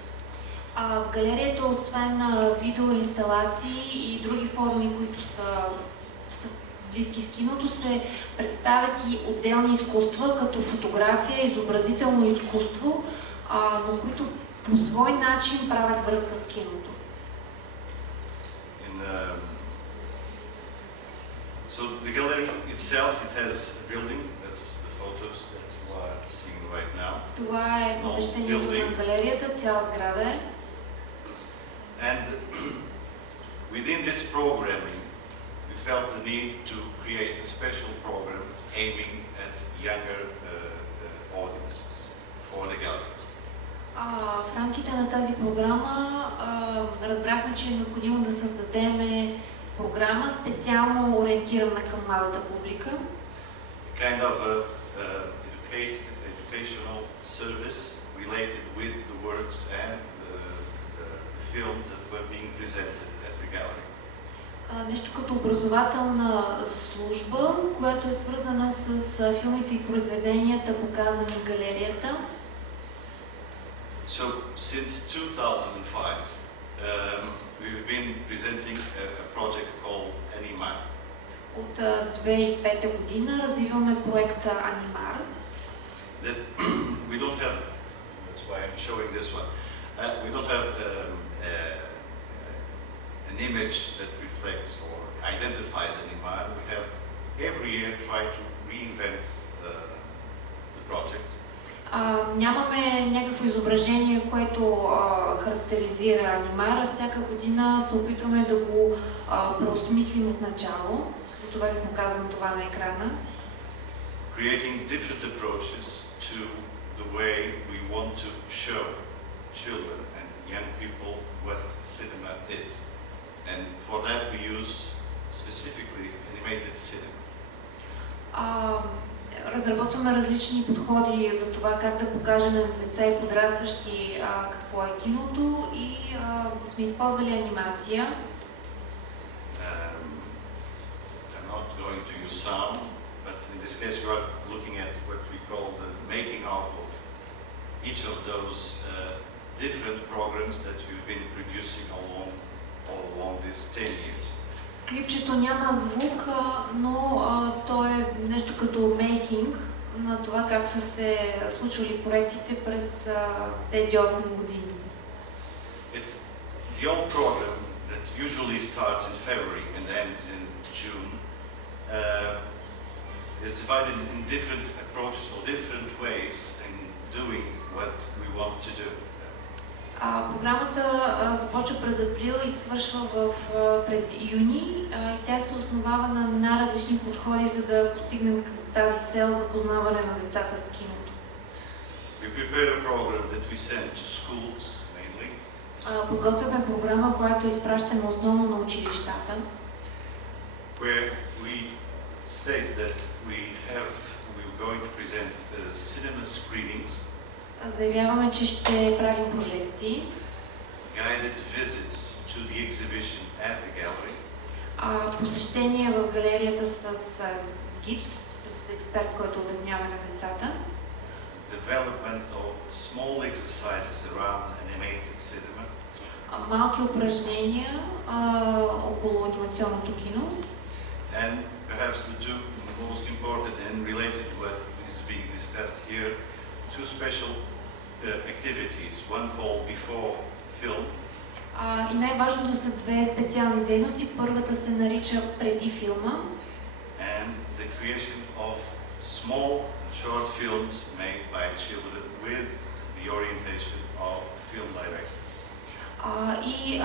В галерията, освен видеоинсталации и други форми, които са близки с киното, се представят и отделни изкуства, като фотография, изобразително изкуство, но които по свой начин правят връзка с киното. So the gallery itself, it has a building. That's the photos that you are seeing right now. Това е помещението на галерията, цяла сграда е. And within this programming, we felt the need to create a special program aiming at younger audiences for the gallery. В рамките на тази програма разбрахме, че е необходимо да създадем програма специално ориентирана към младата публика. Kind of educational service related with the works and the films that were being presented at the gallery. Нещо като образователна служба, която е свързана с филмите и произведенията, показани в галерията. So, since 2005, we've been presenting a project called Animar. От 2005 година развиваме проекта Animar. That we don't have, that's why I'm showing this one. We don't have an image that reflects or identifies Animar. We have every year tried to reinvent the project. Нямаме някакво изображение, което характеризира Animar. Всяка година се опитваме да го преосмислим от начало. Затова ви показвам това на екрана. Creating different approaches to the way we want to show children and young people what cinema is. And for that we use specifically animated cinema. Разработваме различни подходи за това как да покажем на деца и подрастващи какво е киното и сме използвали анимация. I'm not going to use sound, but in this case you are looking at what we call the making of each of those different programs that you've been producing all along these 10 years. Клипчето няма звук, но то е нещо като мейкинг на това как са се случвали проектите през тези 8 години. The old program that usually starts in February and ends in June is divided in different approaches or different ways in doing what we want to do. Програмата започва през април и свършва през юни и тя се основава на най-различни подходи, за да постигнем тази цел за познаване на децата с киното. Подготвяме програма, която изпращаме основно на училищата. Заявяваме, че ще правим прожекции. Guided visits to the exhibition at the gallery. Посещение в галерията с гид, с експерт, който обяснява на децата. Development of small exercises around animated cinema. Малки упражнения около анимационното кино. And perhaps the two most important and related to what is being discussed here, two special activities. One called Before Film. И най-важното са две специални дейности. Първата се нарича преди филма. And the creation of small short films made by children with the orientation of film directors. И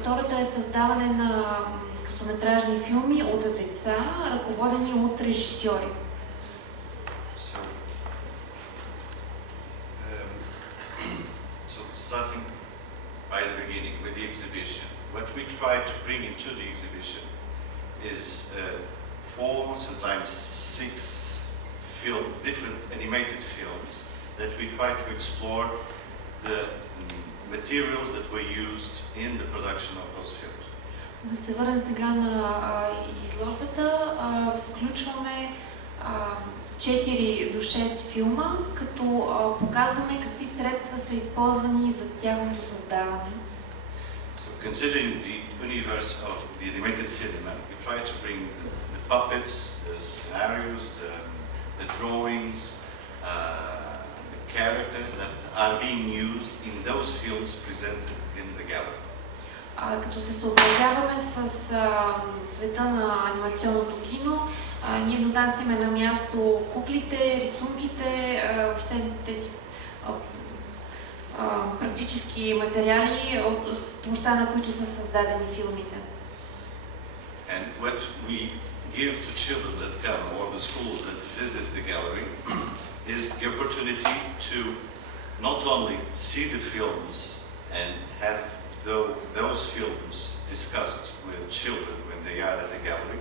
втората е създаване на късометражни филми от деца, ръководени от режисьори. Starting by the beginning with the exhibition, what we try to bring into the exhibition is 4, sometimes 6 different animated films that we try to explore the materials that were used in the production of those films. Да се върнем сега на изложбата. Включваме 4 до 6 филма, като показваме какви средства са използвани за тяхното създаване. So, considering the universe of the animated cinema, we try to bring the puppets, the scenarios, the drawings, the characters that are being used in those films presented in the gallery. Като се съобразяваме с света на анимационното кино, ние донасяме на място куклите, рисунките, въобще тези практически материали, с помощта на които са създадени филмите. And what we give to children that come or the schools that visit the gallery is the opportunity to not only see the films and have those films discussed with children when they are at the gallery.